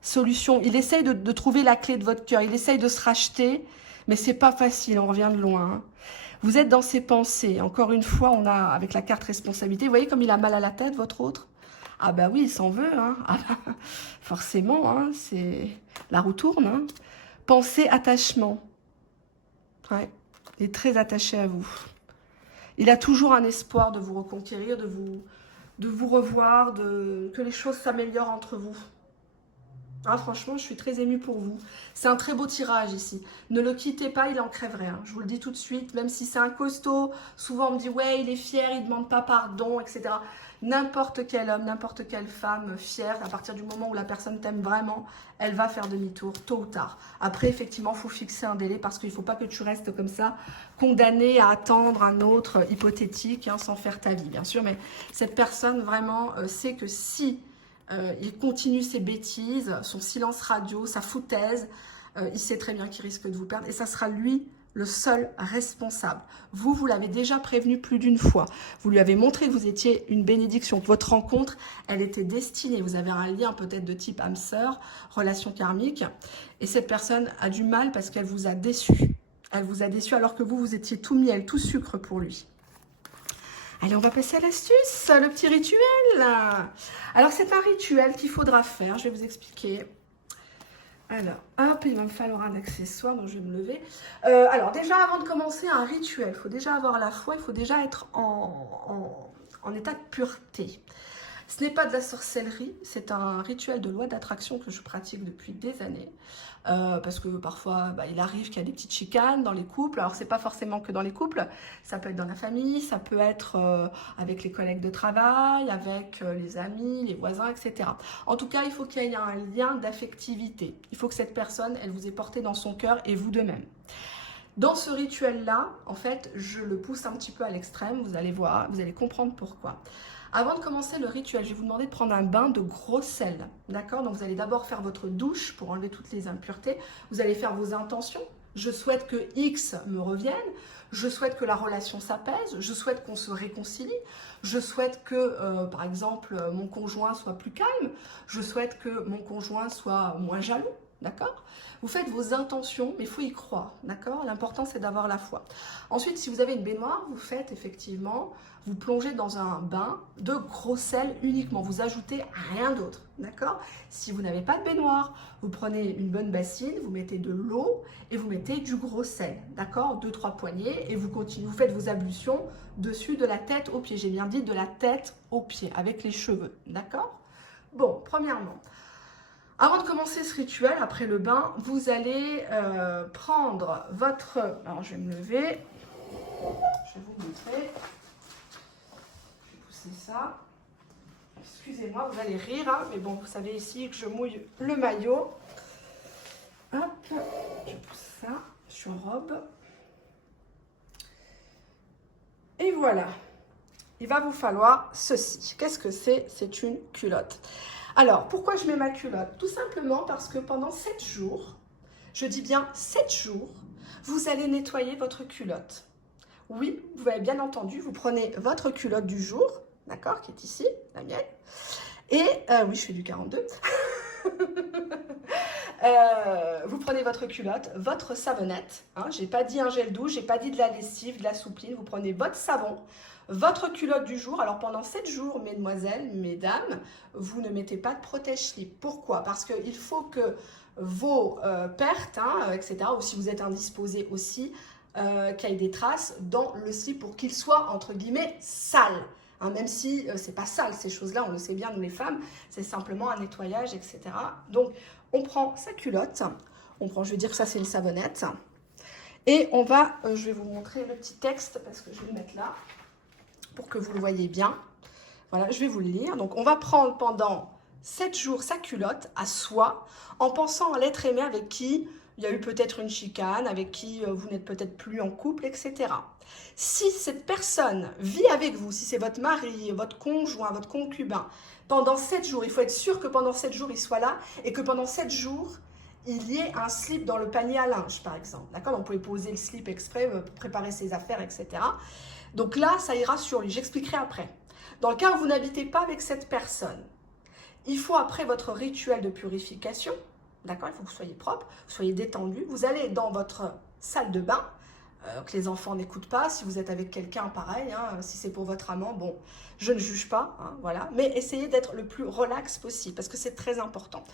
solution. Il essaye de trouver la clé de votre cœur. Il essaye de se racheter, mais c'est pas facile. On revient de loin. Hein. Vous êtes dans ses pensées. Encore une fois, on a, avec la carte responsabilité, vous voyez comme il a mal à la tête, votre autre? Ah bah oui, il s'en veut, hein. Ah bah, forcément, hein, c'est la roue tourne. Hein. Pensée, attachement. Ouais, il est très attaché à vous. Il a toujours un espoir de vous reconquérir, de vous revoir, que les choses s'améliorent entre vous. Hein, franchement, je suis très émue pour vous. C'est un très beau tirage ici. Ne le quittez pas, il en crèverait. Hein. Je vous le dis tout de suite, même si c'est un costaud, souvent on me dit « ouais, il est fier, il ne demande pas pardon, etc. » N'importe quel homme, n'importe quelle femme fière, à partir du moment où la personne t'aime vraiment, elle va faire demi-tour, tôt ou tard. Après, effectivement, il faut fixer un délai parce qu'il ne faut pas que tu restes comme ça, condamné à attendre un autre hypothétique, hein, sans faire ta vie, bien sûr. Mais cette personne, vraiment, sait que si il continue ses bêtises, son silence radio, sa foutaise, il sait très bien qu'il risque de vous perdre. Et ça sera lui le seul responsable. Vous l'avez déjà prévenu plus d'une fois. Vous lui avez montré que vous étiez une bénédiction, que votre rencontre, elle était destinée. Vous avez un lien peut-être de type âme-sœur, relation karmique. Et cette personne a du mal parce qu'elle vous a déçu. Elle vous a déçu alors que vous étiez tout miel, tout sucre pour lui. Allez, on va passer à l'astuce, le petit rituel. Alors, c'est un rituel qu'il faudra faire. Je vais vous expliquer. Alors, hop, il va me falloir un accessoire, donc je vais me lever. Alors, déjà, avant de commencer un rituel, il faut déjà avoir la foi, il faut déjà être en état de pureté. Ce n'est pas de la sorcellerie, c'est un rituel de loi d'attraction que je pratique depuis des années. Parce que parfois, il arrive qu'il y a des petites chicanes dans les couples. Alors, c'est pas forcément que dans les couples, ça peut être dans la famille, ça peut être avec les collègues de travail, avec les amis, les voisins, etc. En tout cas, il faut qu'il y ait un lien d'affectivité. Il faut que cette personne, elle vous ait porté dans son cœur et vous de même. Dans ce rituel-là, en fait, je le pousse un petit peu à l'extrême, vous allez voir, vous allez comprendre pourquoi. Avant de commencer le rituel, je vais vous demander de prendre un bain de gros sel, d'accord? Donc vous allez d'abord faire votre douche pour enlever toutes les impuretés, vous allez faire vos intentions. Je souhaite que X me revienne, je souhaite que la relation s'apaise, je souhaite qu'on se réconcilie, je souhaite que, par exemple, mon conjoint soit plus calme, je souhaite que mon conjoint soit moins jaloux. D'accord? Vous faites vos intentions, mais il faut y croire, d'accord? L'important, c'est d'avoir la foi. Ensuite, si vous avez une baignoire, vous faites effectivement, vous plongez dans un bain de gros sel uniquement. Vous ajoutez rien d'autre, d'accord? Si vous n'avez pas de baignoire, vous prenez une bonne bassine, vous mettez de l'eau et vous mettez du gros sel, d'accord? 2-3 poignées et vous continuez, vous faites vos ablutions dessus de la tête aux pieds. J'ai bien dit de la tête aux pieds, avec les cheveux, d'accord? Bon, premièrement, avant de commencer ce rituel, après le bain, vous allez prendre votre... Alors, je vais me lever. Je vais vous montrer. Je vais pousser ça. Excusez-moi, vous allez rire, hein, mais bon, vous savez ici que je mouille le maillot. Hop, je pousse ça. Je suis en robe. Et voilà. Il va vous falloir ceci. Qu'est-ce que c'est? C'est une culotte. Alors, pourquoi je mets ma culotte? Tout simplement parce que pendant 7 jours, je dis bien 7 jours, vous allez nettoyer votre culotte. Oui, vous avez bien entendu, vous prenez votre culotte du jour, d'accord, qui est ici, la mienne, et, oui, je fais du 42, vous prenez votre culotte, votre savonnette, hein, j'ai pas dit un gel douche, j'ai pas dit de la lessive, de la soupline, vous prenez votre savon, votre culotte du jour. Alors pendant 7 jours, mesdemoiselles, mesdames, vous ne mettez pas de protège-slip. Pourquoi? Parce qu'il faut que vos pertes, hein, etc., ou si vous êtes indisposé aussi, qu'il y ait des traces dans le slip pour qu'il soit, entre guillemets, sale. Hein, même si c'est pas sale ces choses-là, on le sait bien, nous les femmes, c'est simplement un nettoyage, etc. Donc, on prend sa culotte, on prend, je vais dire que ça c'est une savonnette, et on va, je vais vous montrer le petit texte parce que je vais le mettre là, pour que vous le voyez bien. Voilà, je vais vous le lire. Donc, on va prendre pendant 7 jours sa culotte à soi, en pensant à l'être aimé avec qui il y a eu peut-être une chicane, avec qui vous n'êtes peut-être plus en couple, etc. Si cette personne vit avec vous, si c'est votre mari, votre conjoint, votre concubin, pendant 7 jours, il faut être sûr que pendant 7 jours, il soit là et que pendant 7 jours, il y ait un slip dans le panier à linge, par exemple. D'accord? On pouvait poser le slip exprès, préparer ses affaires, etc. Donc là, ça ira sur lui. J'expliquerai après. Dans le cas où vous n'habitez pas avec cette personne, il faut après votre rituel de purification, d'accord, il faut que vous soyez propre, vous soyez détendu. Vous allez dans votre salle de bain, que les enfants n'écoutent pas. Si vous êtes avec quelqu'un, pareil, hein, si c'est pour votre amant, bon, je ne juge pas, hein, voilà. Mais essayez d'être le plus relax possible parce que c'est très important.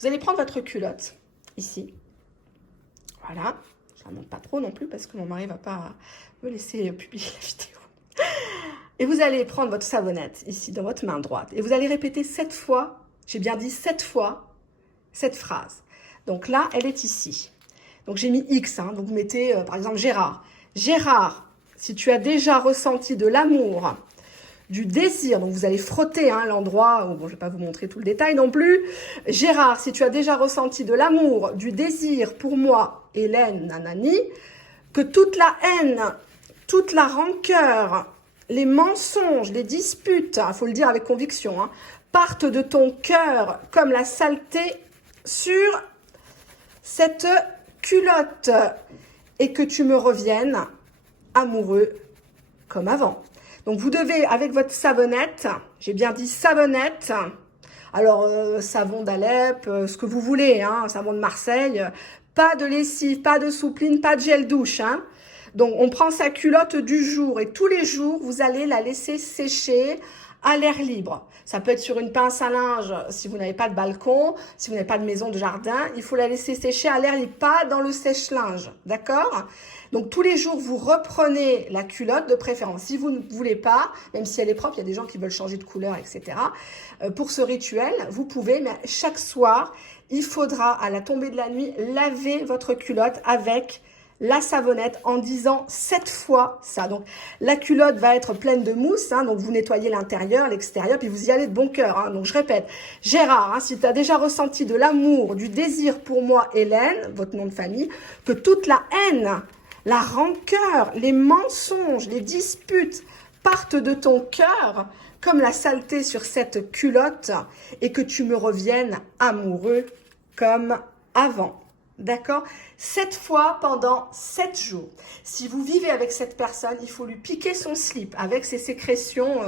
Vous allez prendre votre culotte, ici. Voilà. Ça ne monte pas trop non plus parce que mon mari ne va pas me laisser publier la vidéo. Et vous allez prendre votre savonnette ici dans votre main droite et vous allez répéter 7 fois, j'ai bien dit 7 fois, cette phrase. Donc là, elle est ici. Donc j'ai mis X, hein, donc vous mettez par exemple Gérard. Gérard, si tu as déjà ressenti de l'amour, du désir, donc vous allez frotter hein, l'endroit, bon je ne vais pas vous montrer tout le détail non plus. Gérard, si tu as déjà ressenti de l'amour, du désir pour moi, Hélène, nanani, que toute la haine, toute la rancœur, les mensonges, les disputes, il faut le dire avec conviction, hein, partent de ton cœur comme la saleté sur cette culotte et que tu me reviennes amoureux comme avant. Donc, vous devez, avec votre savonnette, j'ai bien dit savonnette, alors savon d'Alep, ce que vous voulez, hein, savon de Marseille, pas de lessive, pas de soupline, pas de gel douche, hein. Donc, on prend sa culotte du jour et tous les jours, vous allez la laisser sécher à l'air libre. Ça peut être sur une pince à linge si vous n'avez pas de balcon, si vous n'avez pas de maison de jardin. Il faut la laisser sécher à l'air libre, pas dans le sèche-linge. D'accord? Donc, tous les jours, vous reprenez la culotte de préférence. Si vous ne voulez pas, même si elle est propre, il y a des gens qui veulent changer de couleur, etc. Pour ce rituel, vous pouvez, mais chaque soir, il faudra, à la tombée de la nuit, laver votre culotte avec la savonnette en disant 7 fois ça. Donc, la culotte va être pleine de mousse, hein, donc vous nettoyez l'intérieur, l'extérieur, puis vous y allez de bon cœur. Hein. Donc, je répète, Gérard, hein, si tu as déjà ressenti de l'amour, du désir pour moi, Hélène, votre nom de famille, que toute la haine, la rancœur, les mensonges, les disputes partent de ton cœur, comme la saleté sur cette culotte, et que tu me reviennes amoureux comme avant. D'accord? 7 fois pendant 7 jours. Si vous vivez avec cette personne, il faut lui piquer son slip avec ses sécrétions.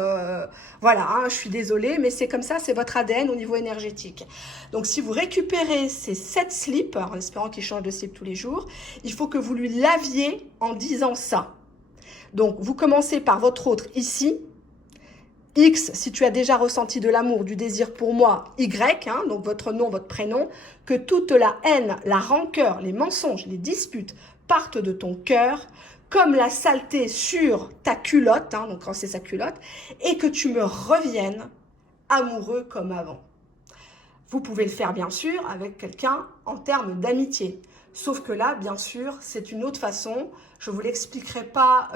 Voilà, hein, je suis désolée, mais c'est comme ça, c'est votre ADN au niveau énergétique. Donc, si vous récupérez ces 7 slips, en espérant qu'il change de slip tous les jours, il faut que vous lui laviez en disant ça. Donc, vous commencez par votre autre ici. X, si tu as déjà ressenti de l'amour, du désir pour moi, Y, hein, donc votre nom, votre prénom, que toute la haine, la rancœur, les mensonges, les disputes partent de ton cœur, comme la saleté sur ta culotte, hein, donc quand c'est sa culotte, et que tu me reviennes amoureux comme avant. Vous pouvez le faire bien sûr avec quelqu'un en termes d'amitié. Sauf que là, bien sûr, c'est une autre façon. Je ne vous l'expliquerai pas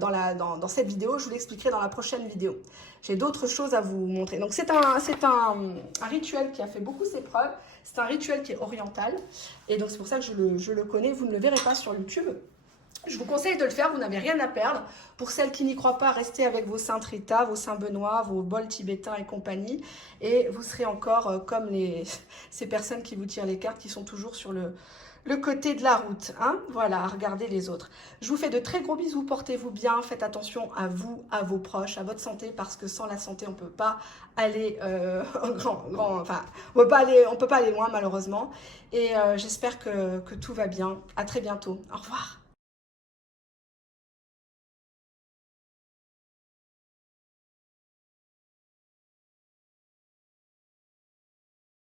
dans cette vidéo, je vous l'expliquerai dans la prochaine vidéo. J'ai d'autres choses à vous montrer. Donc, c'est un rituel qui a fait beaucoup ses preuves. C'est un rituel qui est oriental. Et donc, c'est pour ça que je le connais. Vous ne le verrez pas sur YouTube. Je vous conseille de le faire, vous n'avez rien à perdre. Pour celles qui n'y croient pas, restez avec vos saints Rita, vos saints Benoît, vos bols tibétains et compagnie. Et vous serez encore comme ces personnes qui vous tirent les cartes, qui sont toujours sur le côté de la route. Hein, voilà, regardez les autres. Je vous fais de très gros bisous, portez-vous bien, faites attention à vous, à vos proches, à votre santé, parce que sans la santé, on ne peut pas aller enfin, on peut pas aller loin malheureusement. Et j'espère que tout va bien. À très bientôt. Au revoir.